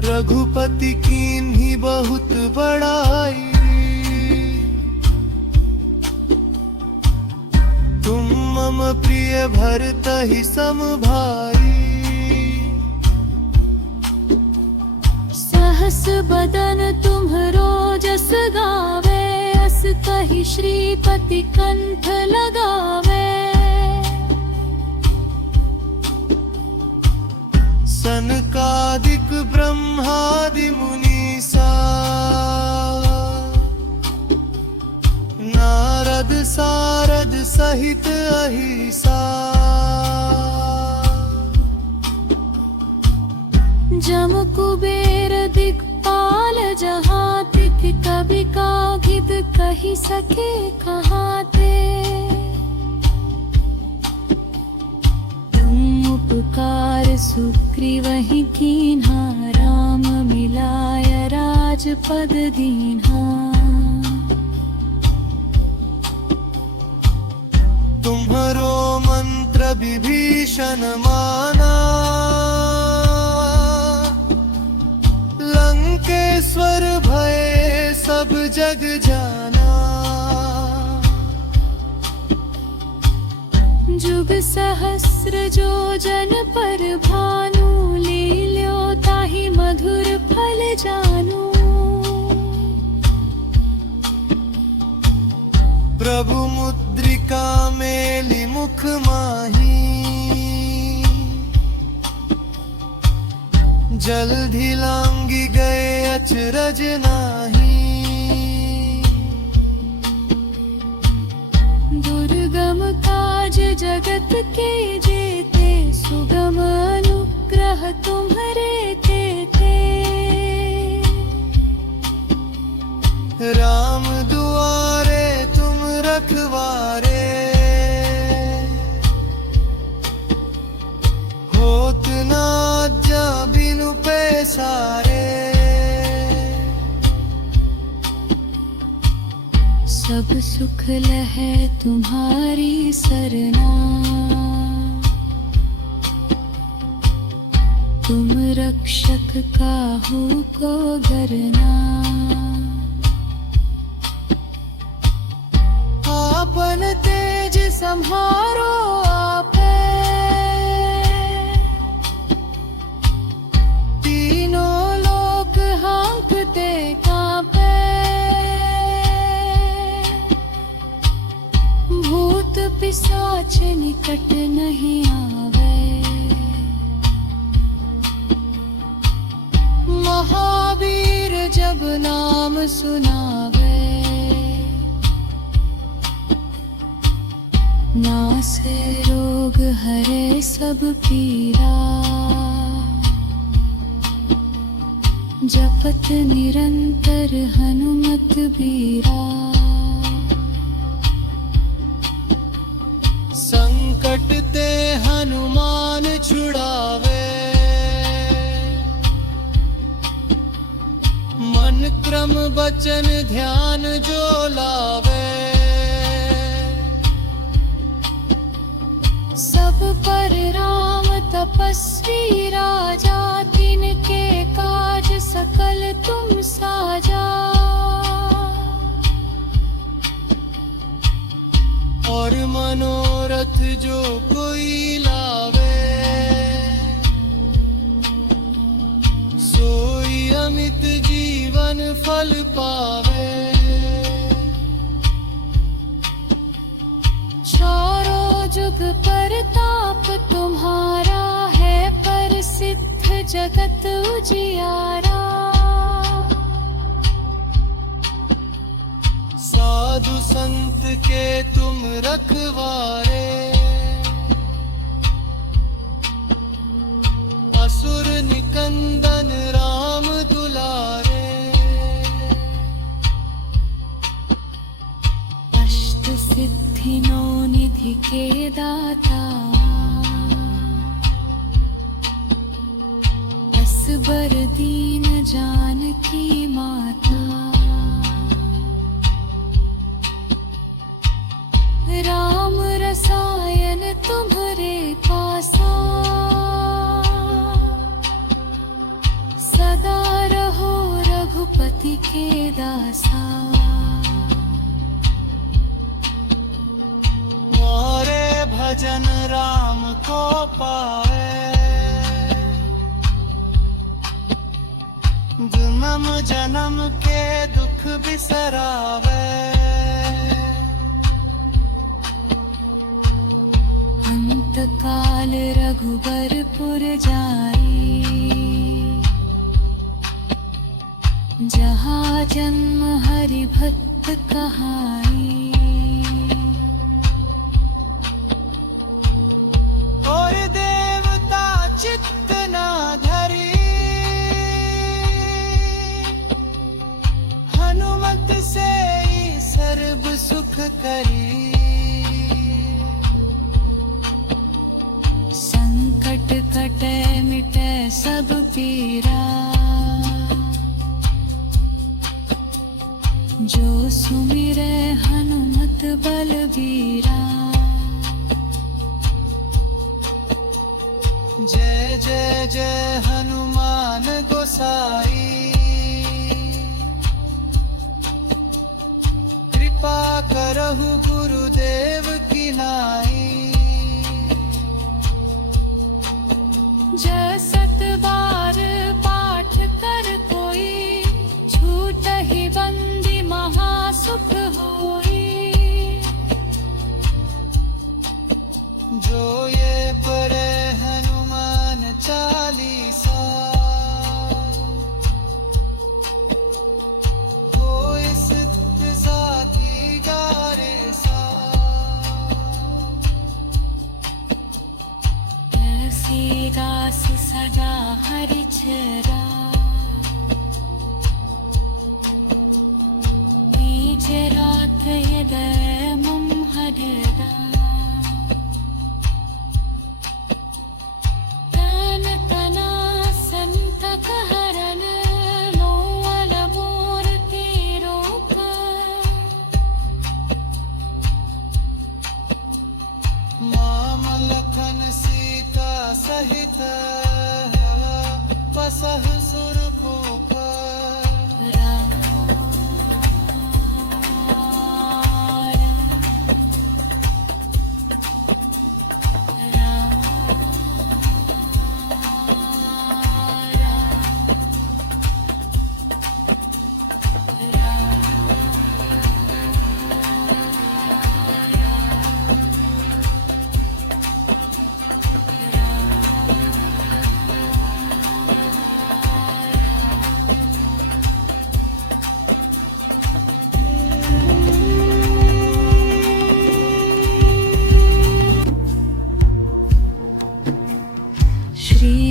रघुपति कीन्ही बहुत बड़ाई, तुम मम प्रिय भरतहि सम भाई। सहस अस बदन तुम्हरो जस गावे, अस कही श्रीपति कंठ लगावे। सनकादिक ब्रह्मादि मुनीसा, नारद सारद सहित अहिसा। जम कुबेर दिक्पाल जहाँ तिथ, कवि कागिद कही सके कहाँ ते। तुम उपकार सुग्रीवहि कीन्हा, राम मिलाय राजपद दीन्हा। तुम्हरो मंत्र विभीषण माना, लंकेश्वर भय सब जग जाना। जुग सहस्र जो जन पर भानु, लील्यो ताहि मधुर फल जानू। प्रभु मुद्रिका मेलि मुख माही, जल्दी लांगी गए अचरज नाही। दुर्गम काज जगत के जेते, सुगम अनुग्रह तुम्हरे तेते। राम दुआरे तुम रखवारे, होत ना आज्ञा बिनु पैसारे। सब सुख लहै तुम्हारी सरना, तुम रक्षक काहू को डरना। आपन तेज सम्हारो आपे, तीनों लोक हाँकते कांपे। भूत पिशाच निकट नहीं आवे, महावीर जब नाम सुनावे। नासे रोग हरे सब पीरा, जपत निरंतर हनुमत बीरा। संकट ते हनुमान छुड़ावे, मन क्रम बचन ध्यान जो लावे। सब पर राम तपस्वी राजा, तिनके काज सकल तुम साजा। और मनोरथ जो कोई लावे, सोई अमित जीवन फल पावे। चारों जुग परताप तुम्हारा है, प्रसिद्ध जगत उजियारा। साधु संत के तुम रखवारे, असुर निकंदन राम दुलारे। अष्ट सिद्धि नौ निधि के दाता, असबर दीन जानकी माता। राम रसायन तुम्हरे पासा, सदा रहो रघुपति के दासा। मोरे भजन राम को पावे, जुम जन्म जन्म के दुख बिसरावे। अंत काल रघुबरपुर जाई, जहाँ जन्म हरि भक्त कहाई। और देवता चित्त ना धरी, हनुमत से ही सर्व सुख करी। संकट कटे मिटे सब पीरा, जो सुमिरे हनुमत बलबीरा। जय जय जय हनुमान गोसाई, कृपा करहु गुरुदेव की नाई। जय सत बार पाठ कर कोई, छूटहि बंदी महासुख होई। जो ये पढ़े हनुमान चालीसा, होय सिद्ध साखी गारेसा। तुलसीदास सदा हरिचरा, बीज रात यदय मम हृदा। तन तना संतक हरन, मोल मूर्ति रोक। माम लखन सीता सहित, बसहु सुरभूप।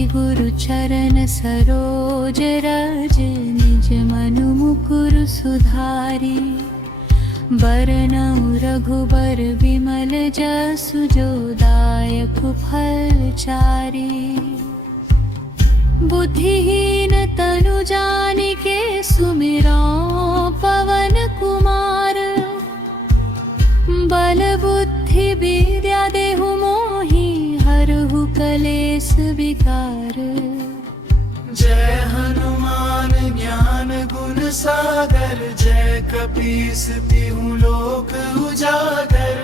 गुरु चरण सरोज रज, निज मनु मुकुरु सुधारी। बरनउँ रघुबर विमल जसु, जो दायक फल चारि। बुद्धिहीन तनु जानिके, सुमिरौं पवन कुमार। बल बुद्धि विद्या देहु मोहि, हरहु कलेस विकार। जय हनुमान ज्ञान गुण सागर, जय कपीस तिहु लोक उजागर।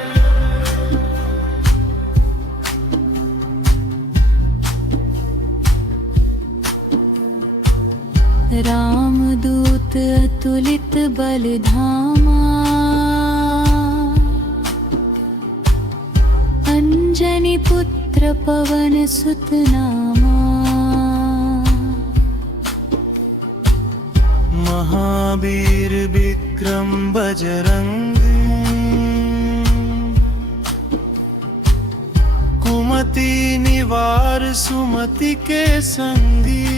रामदूत अतुलित बल धामा, अंजनी पुत्र पवन सुत नामा। महावीर विक्रम बजरंग, कुमति निवार सुमति के संगी।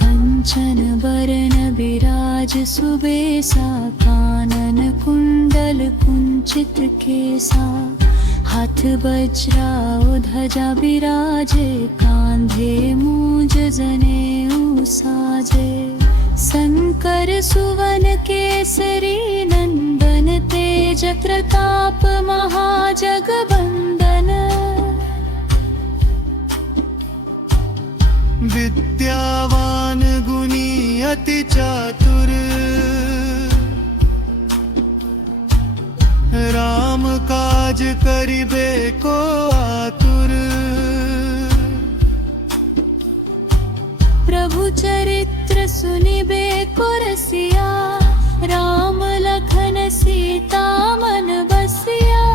कंचन बरन बिराज सुबेसा, कानन कुंडल कुंचित केसा। हाथ वज्रा ध्वजा बिराजे, कांधे मूज जनेऊ साजे। शंकर सुवन केसरी नंदन, तेज प्रताप महाजगबंदन। विद्यावान गुणी अति चातुर, राम काज करिबे को आतुर। पुर सुनिबे कुरसिया, राम लखन सीता मन बसिया।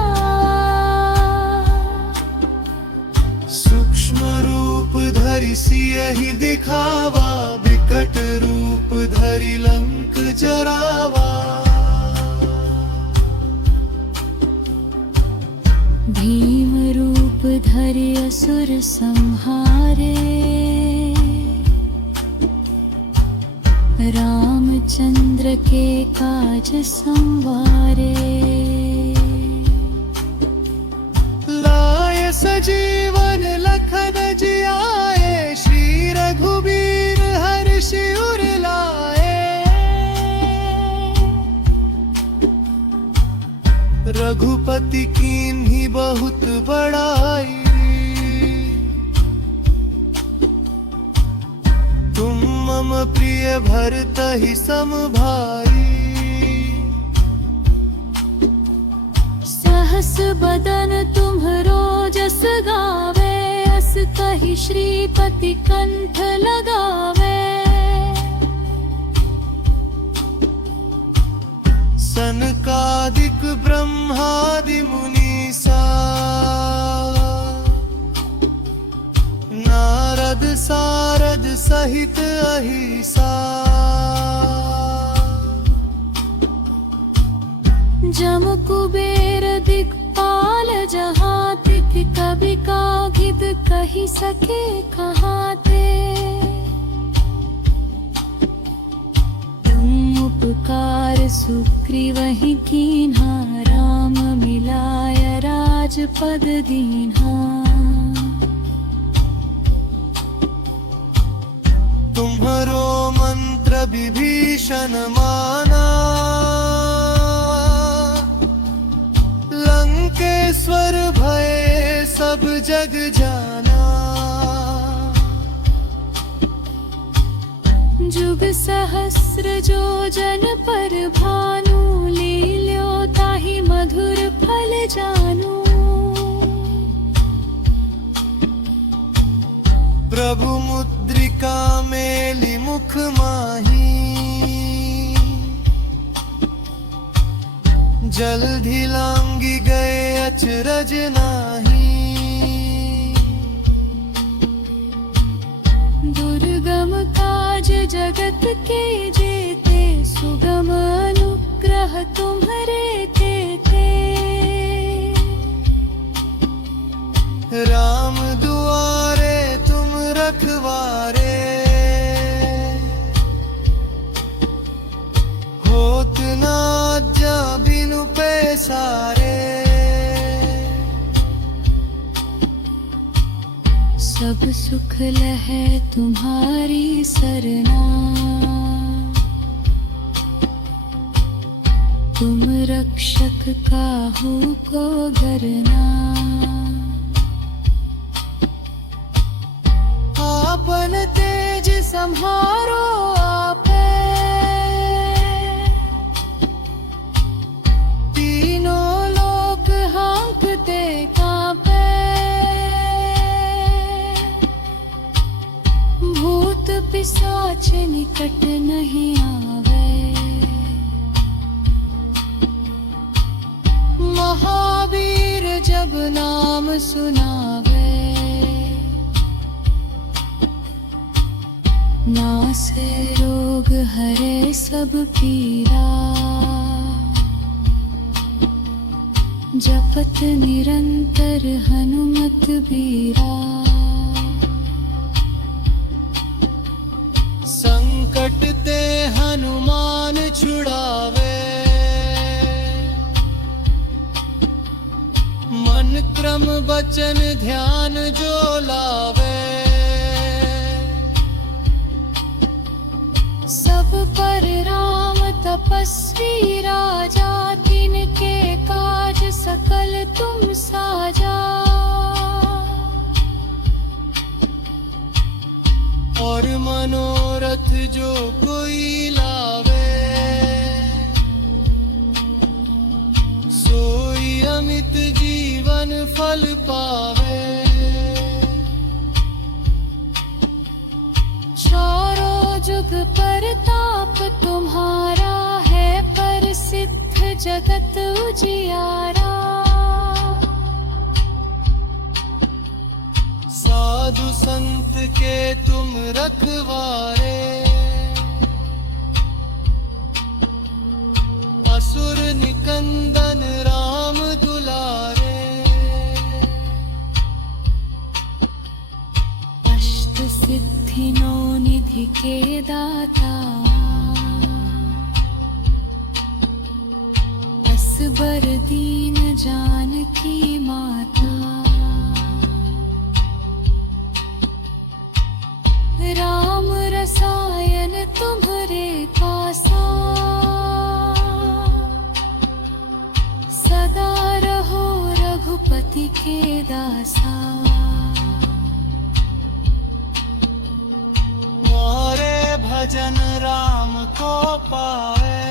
सूक्ष्म रूप धरि सियहि दिखावा, विकट रूप धरि लंक जरावा। भीम रूप धरि असुर संहारे, रामचंद्र के काज संवारे। लाय सजीवन लखन जियाए, श्री रघुबीर हर्षि उर लाए। रघुपति कीन्ही बहुत बड़ाई, तुम मम प्रिय भरतहि सम भाई। सहस बदन तुम्हरो जस गावे, अस कहि श्रीपति कंठ लगावे। सनकादिक ब्रह्मादि मुनीसा, नारद सारद सहित अहिसा। जम कुबेर दिक्पाल जहाँ तिथि, कवि कागिद कहि सके कहाते। तुम उपकार सुग्रीवहि कीन्हा, राम मिलाय राजपद दीन्हा। तुम्हरो मंत्र विभीषण माना, लंकेश्वर भय सब जग जाना। जुग सहस्र जो जन पर भानु, लील्यो ताहि मधुर फल जानू। प्रभु मुद्रिका मेलि मुख माही, जल्दि लांघि गए अचरज नाही। दुर्गम काज जगत के जेते, सुगम अनुग्रह तुम्हरे तेते। राम दुआरे तुम रखवारे, होत न आज्ञा बिनु पैसारे। सब सुख लहै तुम्हारी सरना, तुम रक्षक काहू को डरना। आपन तेज सम्हारो आपे, तीनों लोक हाँकते कांपे। भूत पिशाच निकट नहीं आवे, महावीर जब नाम सुनावे। नासे रोग हरे सब पीरा, जपत निरंतर हनुमत बीरा। संकट ते हनुमान छुड़ावे, मन क्रम वचन ध्यान जो लावे। सब पर राम तपस्वी राजा, तिनके काज सकल तुम साजा। और मनोरथ जो कोई लावे, सोई अमित जीवन फल पावे। चारों जुग जुग परताप तुम्हारा है प्रसिद्ध जगत उजियारा। साधु संत के तुम रखवारे, असुर निकंदन राम दुलारे। अष्ट सिद्धि नौ निधि के दाता, असबर दीन जानकी माता। राम रसायन तुम्हारे पासा, सदा रहो रघुपति के दासा। मोरे भजन राम को पावे,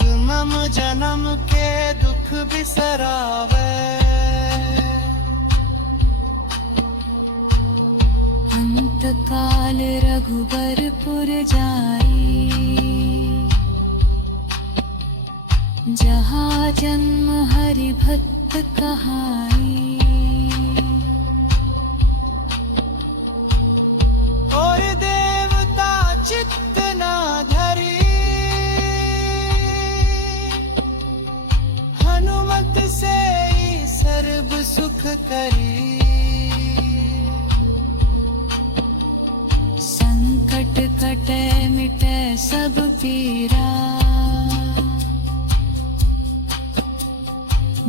जन्म जन्म के दुख बिसरावे। अंत काल रघुबरपुर जाई, जहाँ जन्म हरि भक्त कहाई। और देवता चित्त ना धरी, हनुमत से ही सर्व सुख करी। संकट कटे मिटे सब पीरा,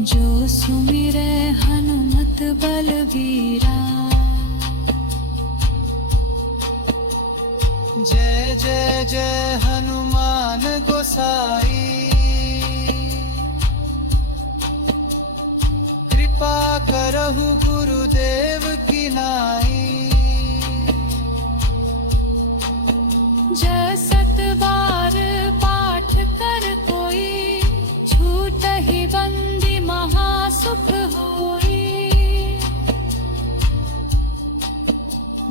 जो सुमिरे हनुमत बलबीरा। जय जय जय हनुमान गोसाई, कृपा करहु गुरुदेव की नाई। जसत बार पाठ कर कोई, छूटहि बंदी महासुख होई।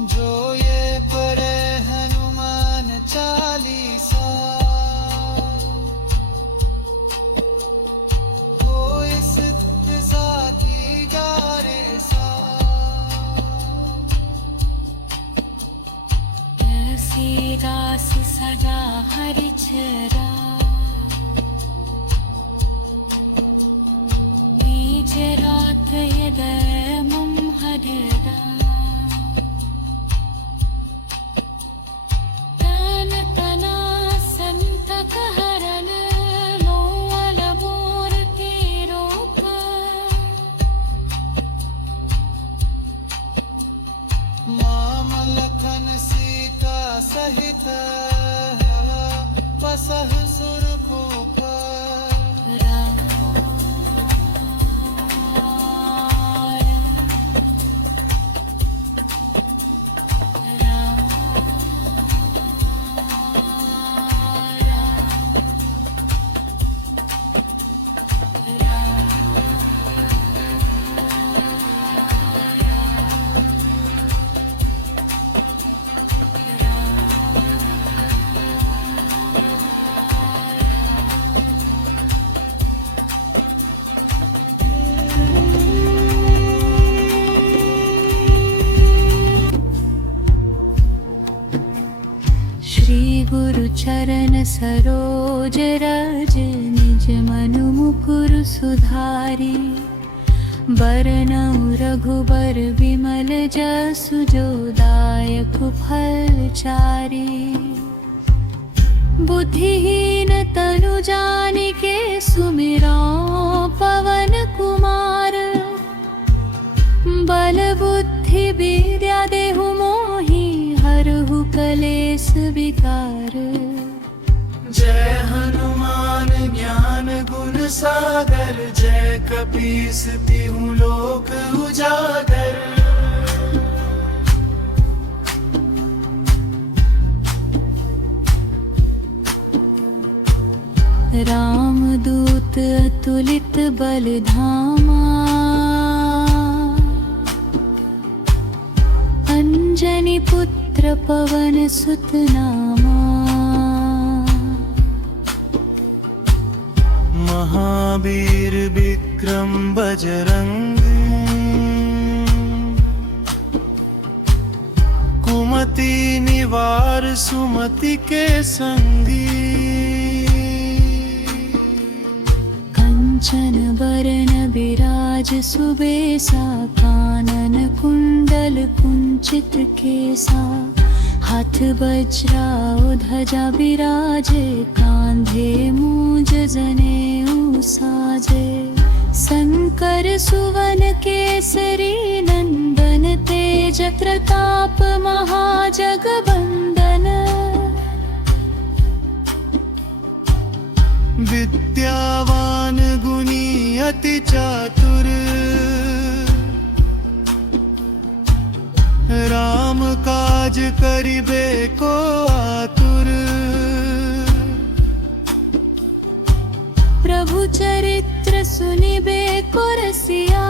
जो ये पढ़े हनुमान चालीसा, होय सिद्ध साखी गारे सा। तुलसीदास सदा हरिचरा, बीज रात हृदय मम हृदा। तन तना संतक हरन, लोल मूर्ति रूप। माम लखन सीता सहित, बसह सुरखूप। राम गुरु चरण सरोज रज, निज मनु मुकुर सुधारी। बरनउँ रघुबर विमल जसु, जो दायक फल चारि। बुद्धिहीन तनु जानिके, सुमिरौं पवन कुमार। बल बुद्धि विद्या देहु मोहि, हरहु कलेस विकार। जय हनुमान ज्ञान गुण सागर, जय कपीस तिहु लोक उजागर। रामदूत अतुलित बल धामा, पुत्र पवन सुत नामा। महावीर विक्रम बजरंग, कुमति निवार सुमति के संगी। कंचन बरन विराज सुबेसा, कानन कुंडल कुंचित केसा। हाथ वज्रा ध्वजा विराजे, कांधे मूंज जनेऊ साजे। शंकर सुवन केसरी नंदन, तेज प्रताप महाजगबंदन। विद्यावान गुणी अति चातुर, राम काज करिबे को आतुर। प्रभु चरित्र सुनिबे को रसिया,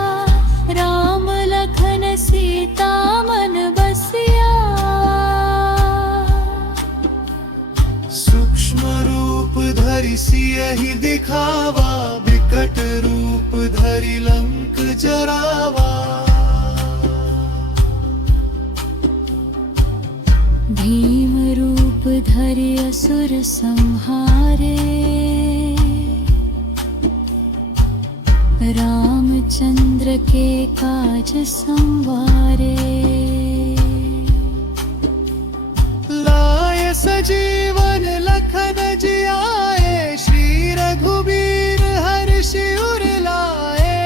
राम लखन सीता मन बसिया। सूक्ष्म रूप धरि सियहि दिखावा, विकट रूप धरि लंक जरावा। भीम रूप धरि असुर संहारे, रामचंद्र के काज संवारे। लाय सजीवन लखन जियाए, श्री रघुबीर हर्षि उर लाए।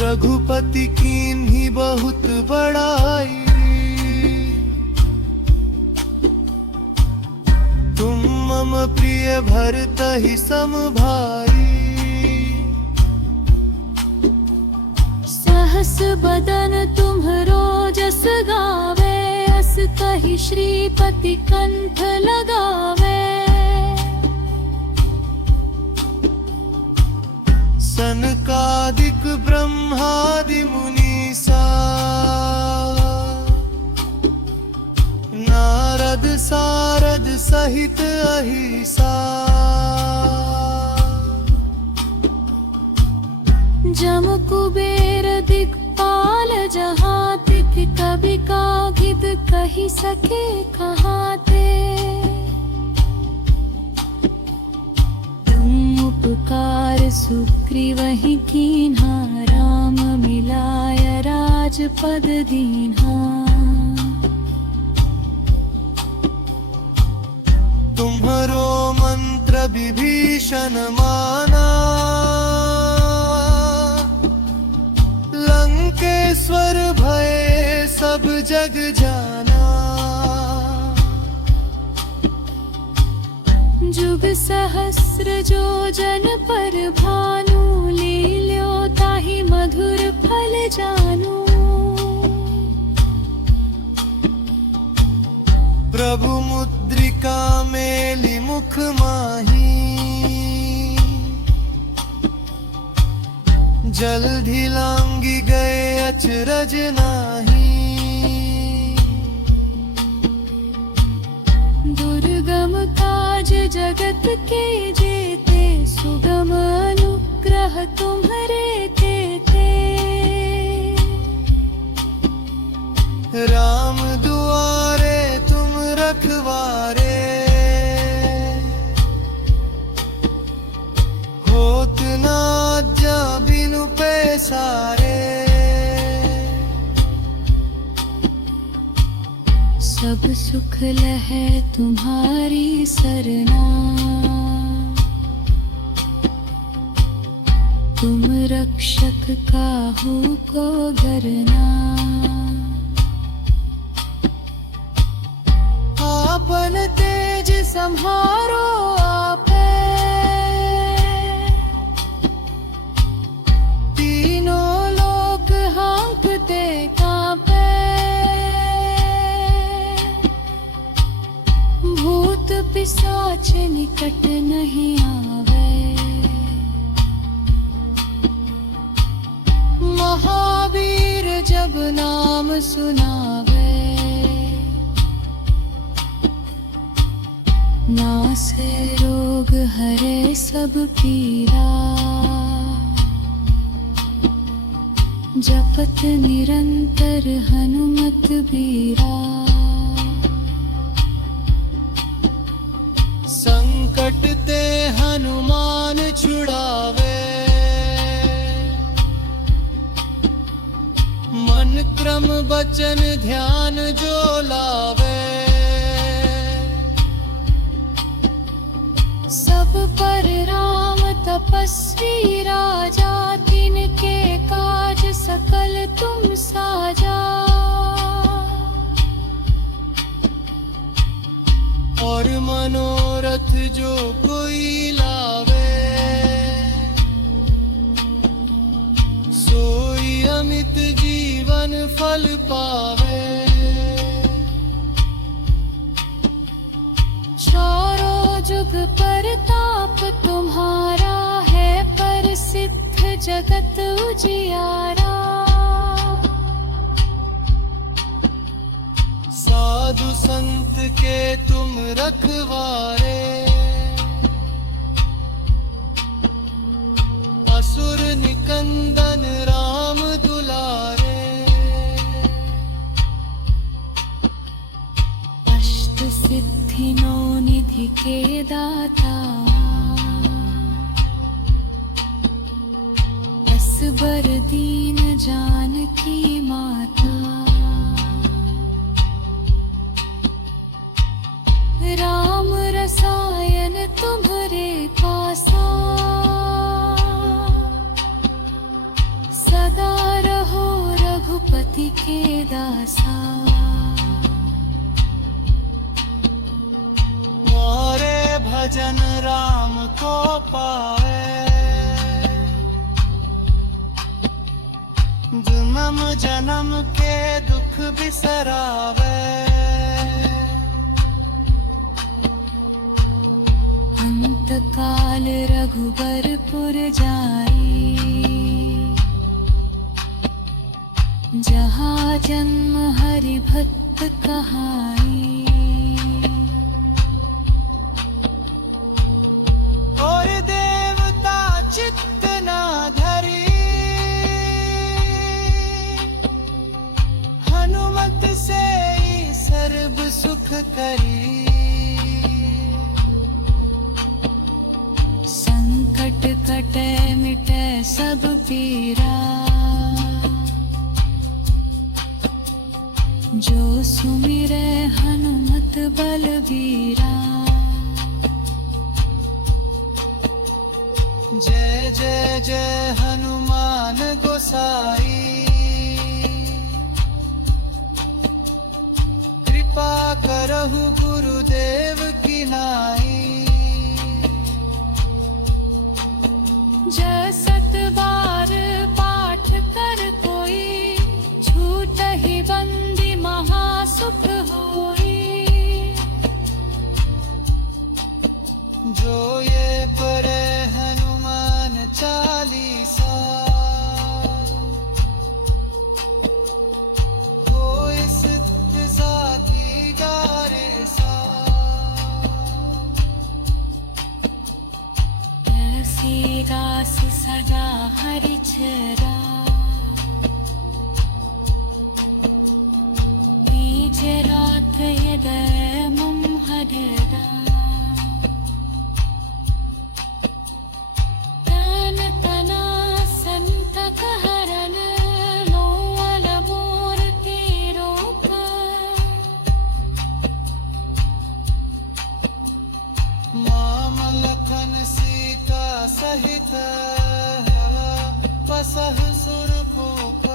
रघुपति कीन्ही बहुत बड़ाई, तुम मम प्रिय भरतहि सम भाई। सहस बदन तुम्हरो जस गावे, अस कहि श्रीपति कंठ लगावे। सनकादिक ब्रह्मादि मुनीसा, नारद सारद सहित अहिसा। जम कुबेर दिक्पाल जहाँ, तिथि कवि कागिद कहि सके कहाते। तुम उपकार सुग्रीवहि कीन्हा, राम मिलाय राजपद दीन्हा। तुम्हरो मंत्र विभीषण माना, लंकेश्वर भय सब जग जाना। जुग सहस्र जो जन पर भानु, लील्यो ताहि मधुर फल जानू। प्रभु मुद्रिका मेलि मुख माही, जल्दी लांगी गए अचरज नाही। दुर्गम काज जगत के जेते, सुगम अनुग्रह तुम्हरे तेते। राम दुआरे तुम रखवारे, होत न आज्ञा बिनु पैसारे। सब सुख लहै तुम्हारी सरना, तुम रक्षक काहू को डरना। आपन तेज सम्हारो आपे, तीनों लोक हाँकते कांपे। भूत पिशाच निकट नहीं आवे, महावीर जब नाम सुनावे, नासे रोग हरे सब पीरा, जपत निरंतर हनुमत बीरा। संकट ते हनुमान छुड़ावे, मन क्रम बचन ध्यान जो लावे। सब पर राम तपस्वी राजा, तिनके काज सकल तुम साजा। और मनोरथ जो कोई लावे, सोई अमित जीवन फल पावे। चारों जुग परताप तुम्हारा है, प्रसिद्ध जगत उजियारा। साधु संत के तुम रखवारे, असुर निकंदन राम दुलारे। अष्ट सिद्धि नौ निधि के दाता, असबर दीन जानकी माता। राम रसायन तुम्हारे पासा, सदा रहो रघुपति के दासा। मोरे भजन राम को पावे, जन्म जन्म के दुख बिसरावे। अंत काल रघुबरपुर जाई, जहाँ जन्म हरि भक्त कहाई। और देवता चित्त ना धरी, हनुमत से ही सर्व सुख करी। संकट कटे मिटे सब पीरा, जो सुमिरे हनुमत बलबीरा। जय जय जय हनुमान गोसाई, कृपा करहु गुरुदेव की नाई। जसत बार पाठ कर कोई, छूट ही बंदी महासुख होई। जो ये पढ़े हनुमान चालीसा, कोई सिद्ध साथी गारे सा। तुलसीदास सदा हरिचरा, बीज रात यदय मम हृदा। तन तना संतक हरन, लोल मोर के रोक। माम लखन सीता सहित, पसह सुरभूप।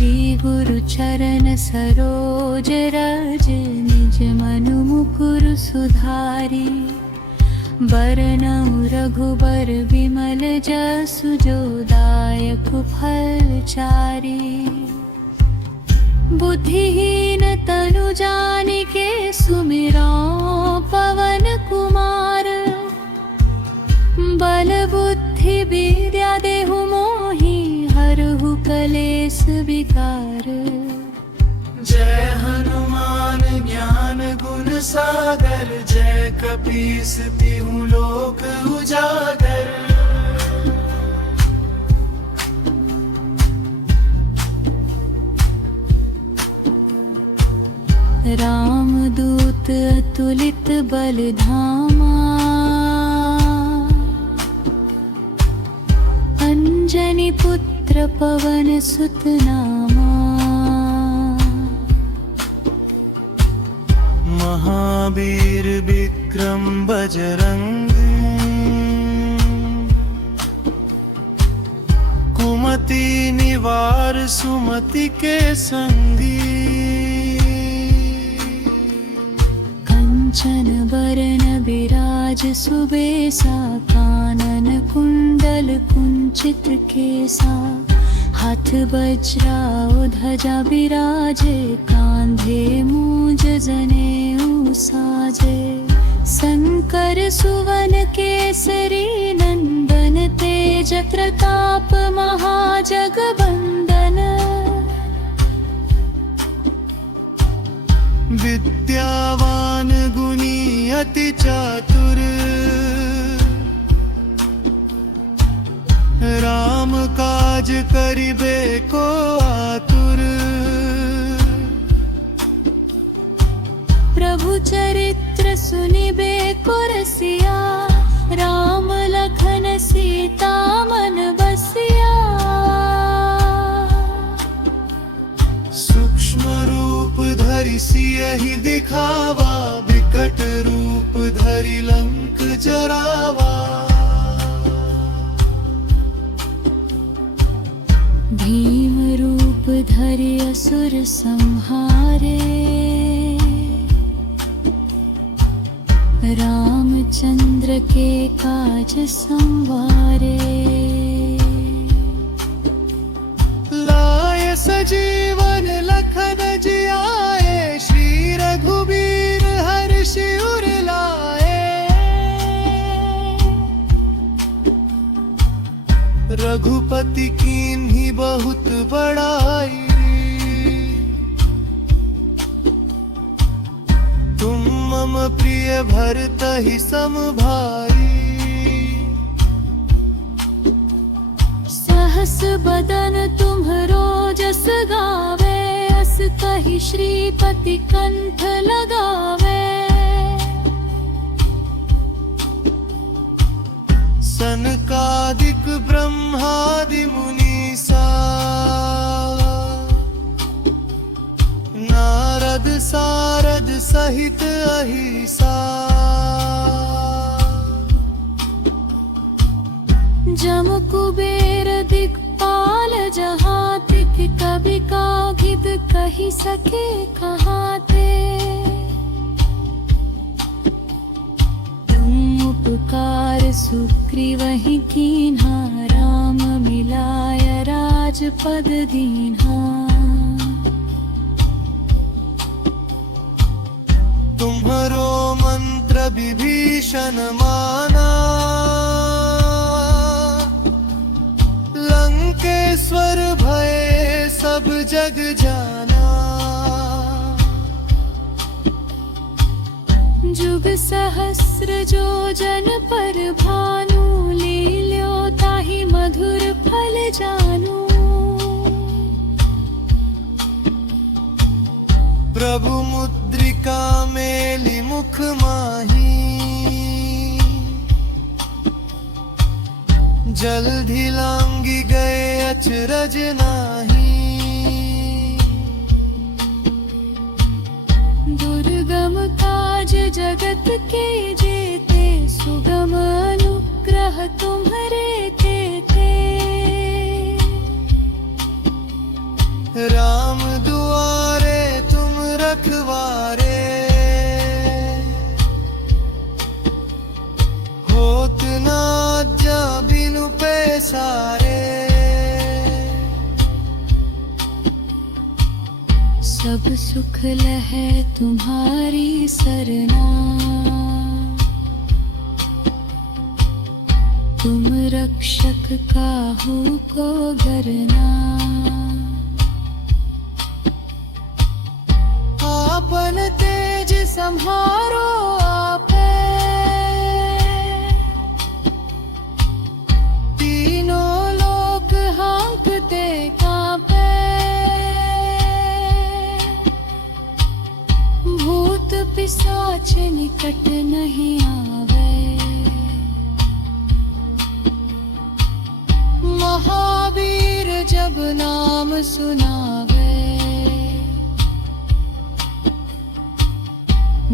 श्री गुरु चरण सरोज रज, निज मनु मुकुरु सुधारी। बरनउँ रघुबर विमल जसु, जो दायक फल चारि। बुद्धिहीन तनु जानिके, सुमिरौं पवन कुमार। बल बुद्धि विद्या देहु मोहि, हरहु कलेस विकार। जय हनुमान ज्ञान गुण सागर, जय कपीस तिहु लोक उजागर। रामदूत अतुलित बल धामा, अंजनी पुत्र पवन सुत नामा। महावीर विक्रम बजरंग, कुमति निवार सुमति के संगी। कंचन बरन विराज सुबेसा, कानन कुंडल कुंचित केसा। हाथ वज्रा ध्वजा विराजे, कांधे मूंज जनेऊ साजे। शंकर सुवन केसरी नंदन, तेज प्रताप महाजगवंदन। विद्यावान गुणी अति चातुर, राम काज करिबे को आतुर। प्रभु चरित्र सुनिबे को रसिया, राम लखन सीता मन बसिया। सूक्ष्म रूप धरि सियहि दिखावा, विकट रूप धरि लंक जरावा। भीम रूप धरि असुर संहारे, रामचंद्र के काज संवारे। लाय सजीवन लखन जियाए, श्री रघुबीर हर्षि उर लाए। रघुपति कीन्ही बहुत बड़ाई, तुम मम प्रिय भरतहि सम भाई। सहस बदन तुम्हरो जस गावे, अस कहि श्रीपति कंठ लगावे। सनकादिक ब्रह्मादि मुनीसा, नारद सारद सहित अहिसा। जम कुबेर दिक्पाल जहातिक, कवि कागिद कहि सके कहाते। तुम उपकार सुग्रीवहि कीन्हा, राम मिलाय राजपद दीन्हा। तुम्हरो मंत्र विभीषण माना, लंकेश्वर भय सब जग जाना। जुग सहस्र जो जन पर भानु, लील्यो ताहि मधुर फल जानू। प्रभु मुद्रिका मेलि मुख माही, जल्दी लांगी गए अचरज नाही। दुर्गम काज जगत के जेते, सुगम अनुग्रह तुम्हरे तेते। रखवारे होत ना जा बिनु पैसारे सब सुख लहै तुम्हारी सरना तुम रक्षक काहू को डरना आपन तेज संहारो आपे तीनों लोक हाँकते कांपे भूत पिशाच निकट नहीं आवे महावीर जब नाम सुनावे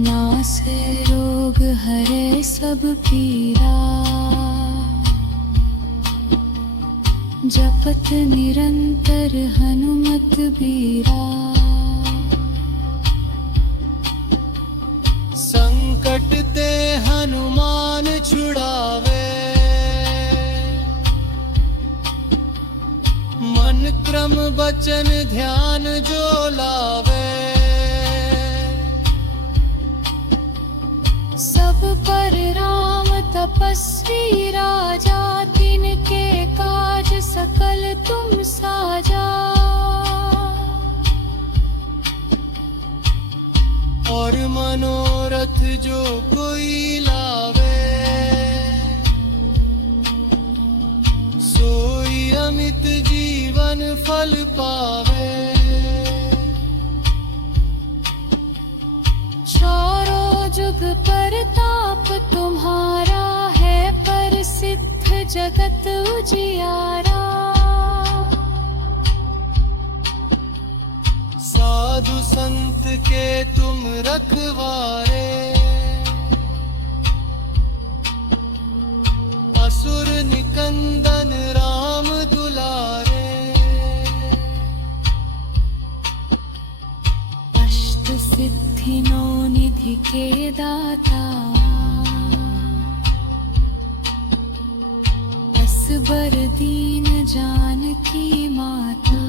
नासे रोग हरे सब पीरा जपत निरंतर हनुमत बीरा संकट ते हनुमान छुड़ावे मन क्रम बचन ध्यान जो लावे सब पर राम तपस्वी राजा तिनके काज सकल तुम साजा और मनोरथ जो कोई लावे सोई अमित जीवन फल पावे चारों जुग परताप तुम्हारा है प्रसिद्ध जगत उजियारा साधु संत के तुम रखवारे असुर निकंदन राम दुलारे अष्ट सिद्धि नौ निधि के दाता असबर दीन जानकी माता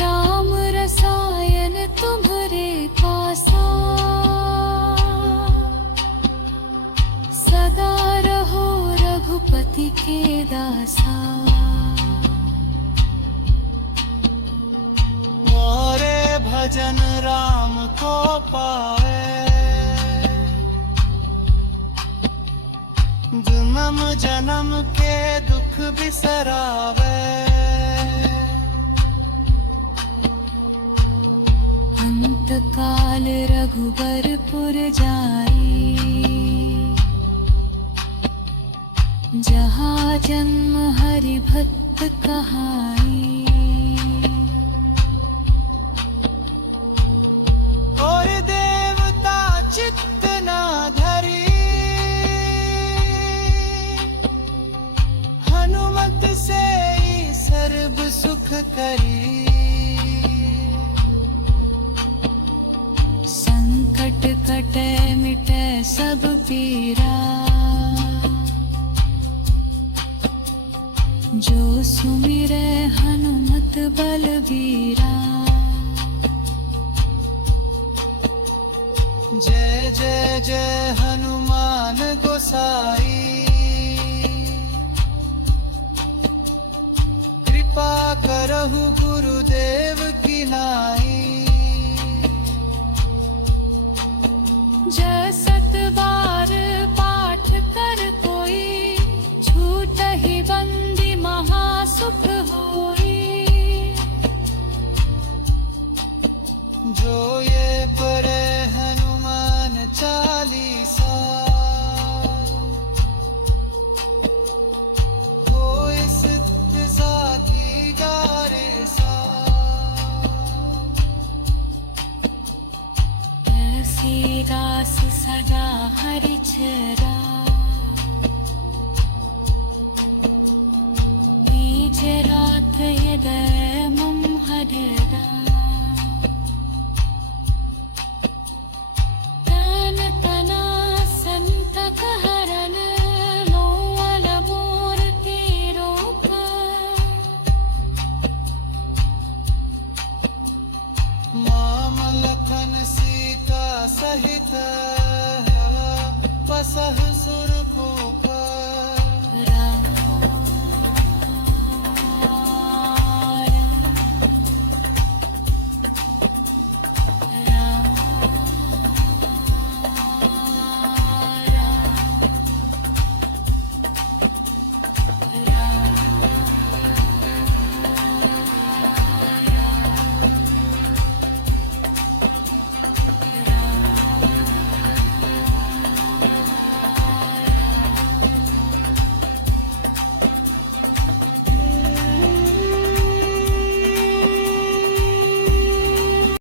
राम रसायन तुम्हारे पासा सदा रहो रघुपति के दासा मारे भजन राम को पावे जन्म जन्म के दुख बिसरावे अंत काल रघुबरपुर जाई जहाँ जन्म हरि भक्त कहाई और देवता चित्त ना धरी हनुमत से ही सर्व सुख करी संकट कटे मिटे सब पीरा जो सुमिरे हनुमत बलबीरा जय जय जय हनुमान गोसाई कृपा करहु गुरुदेव की नाई जय सत बार पाठ कर कोई छूट ही बंदी महासुख होई जो ये पढ़े हनुमान चालीसा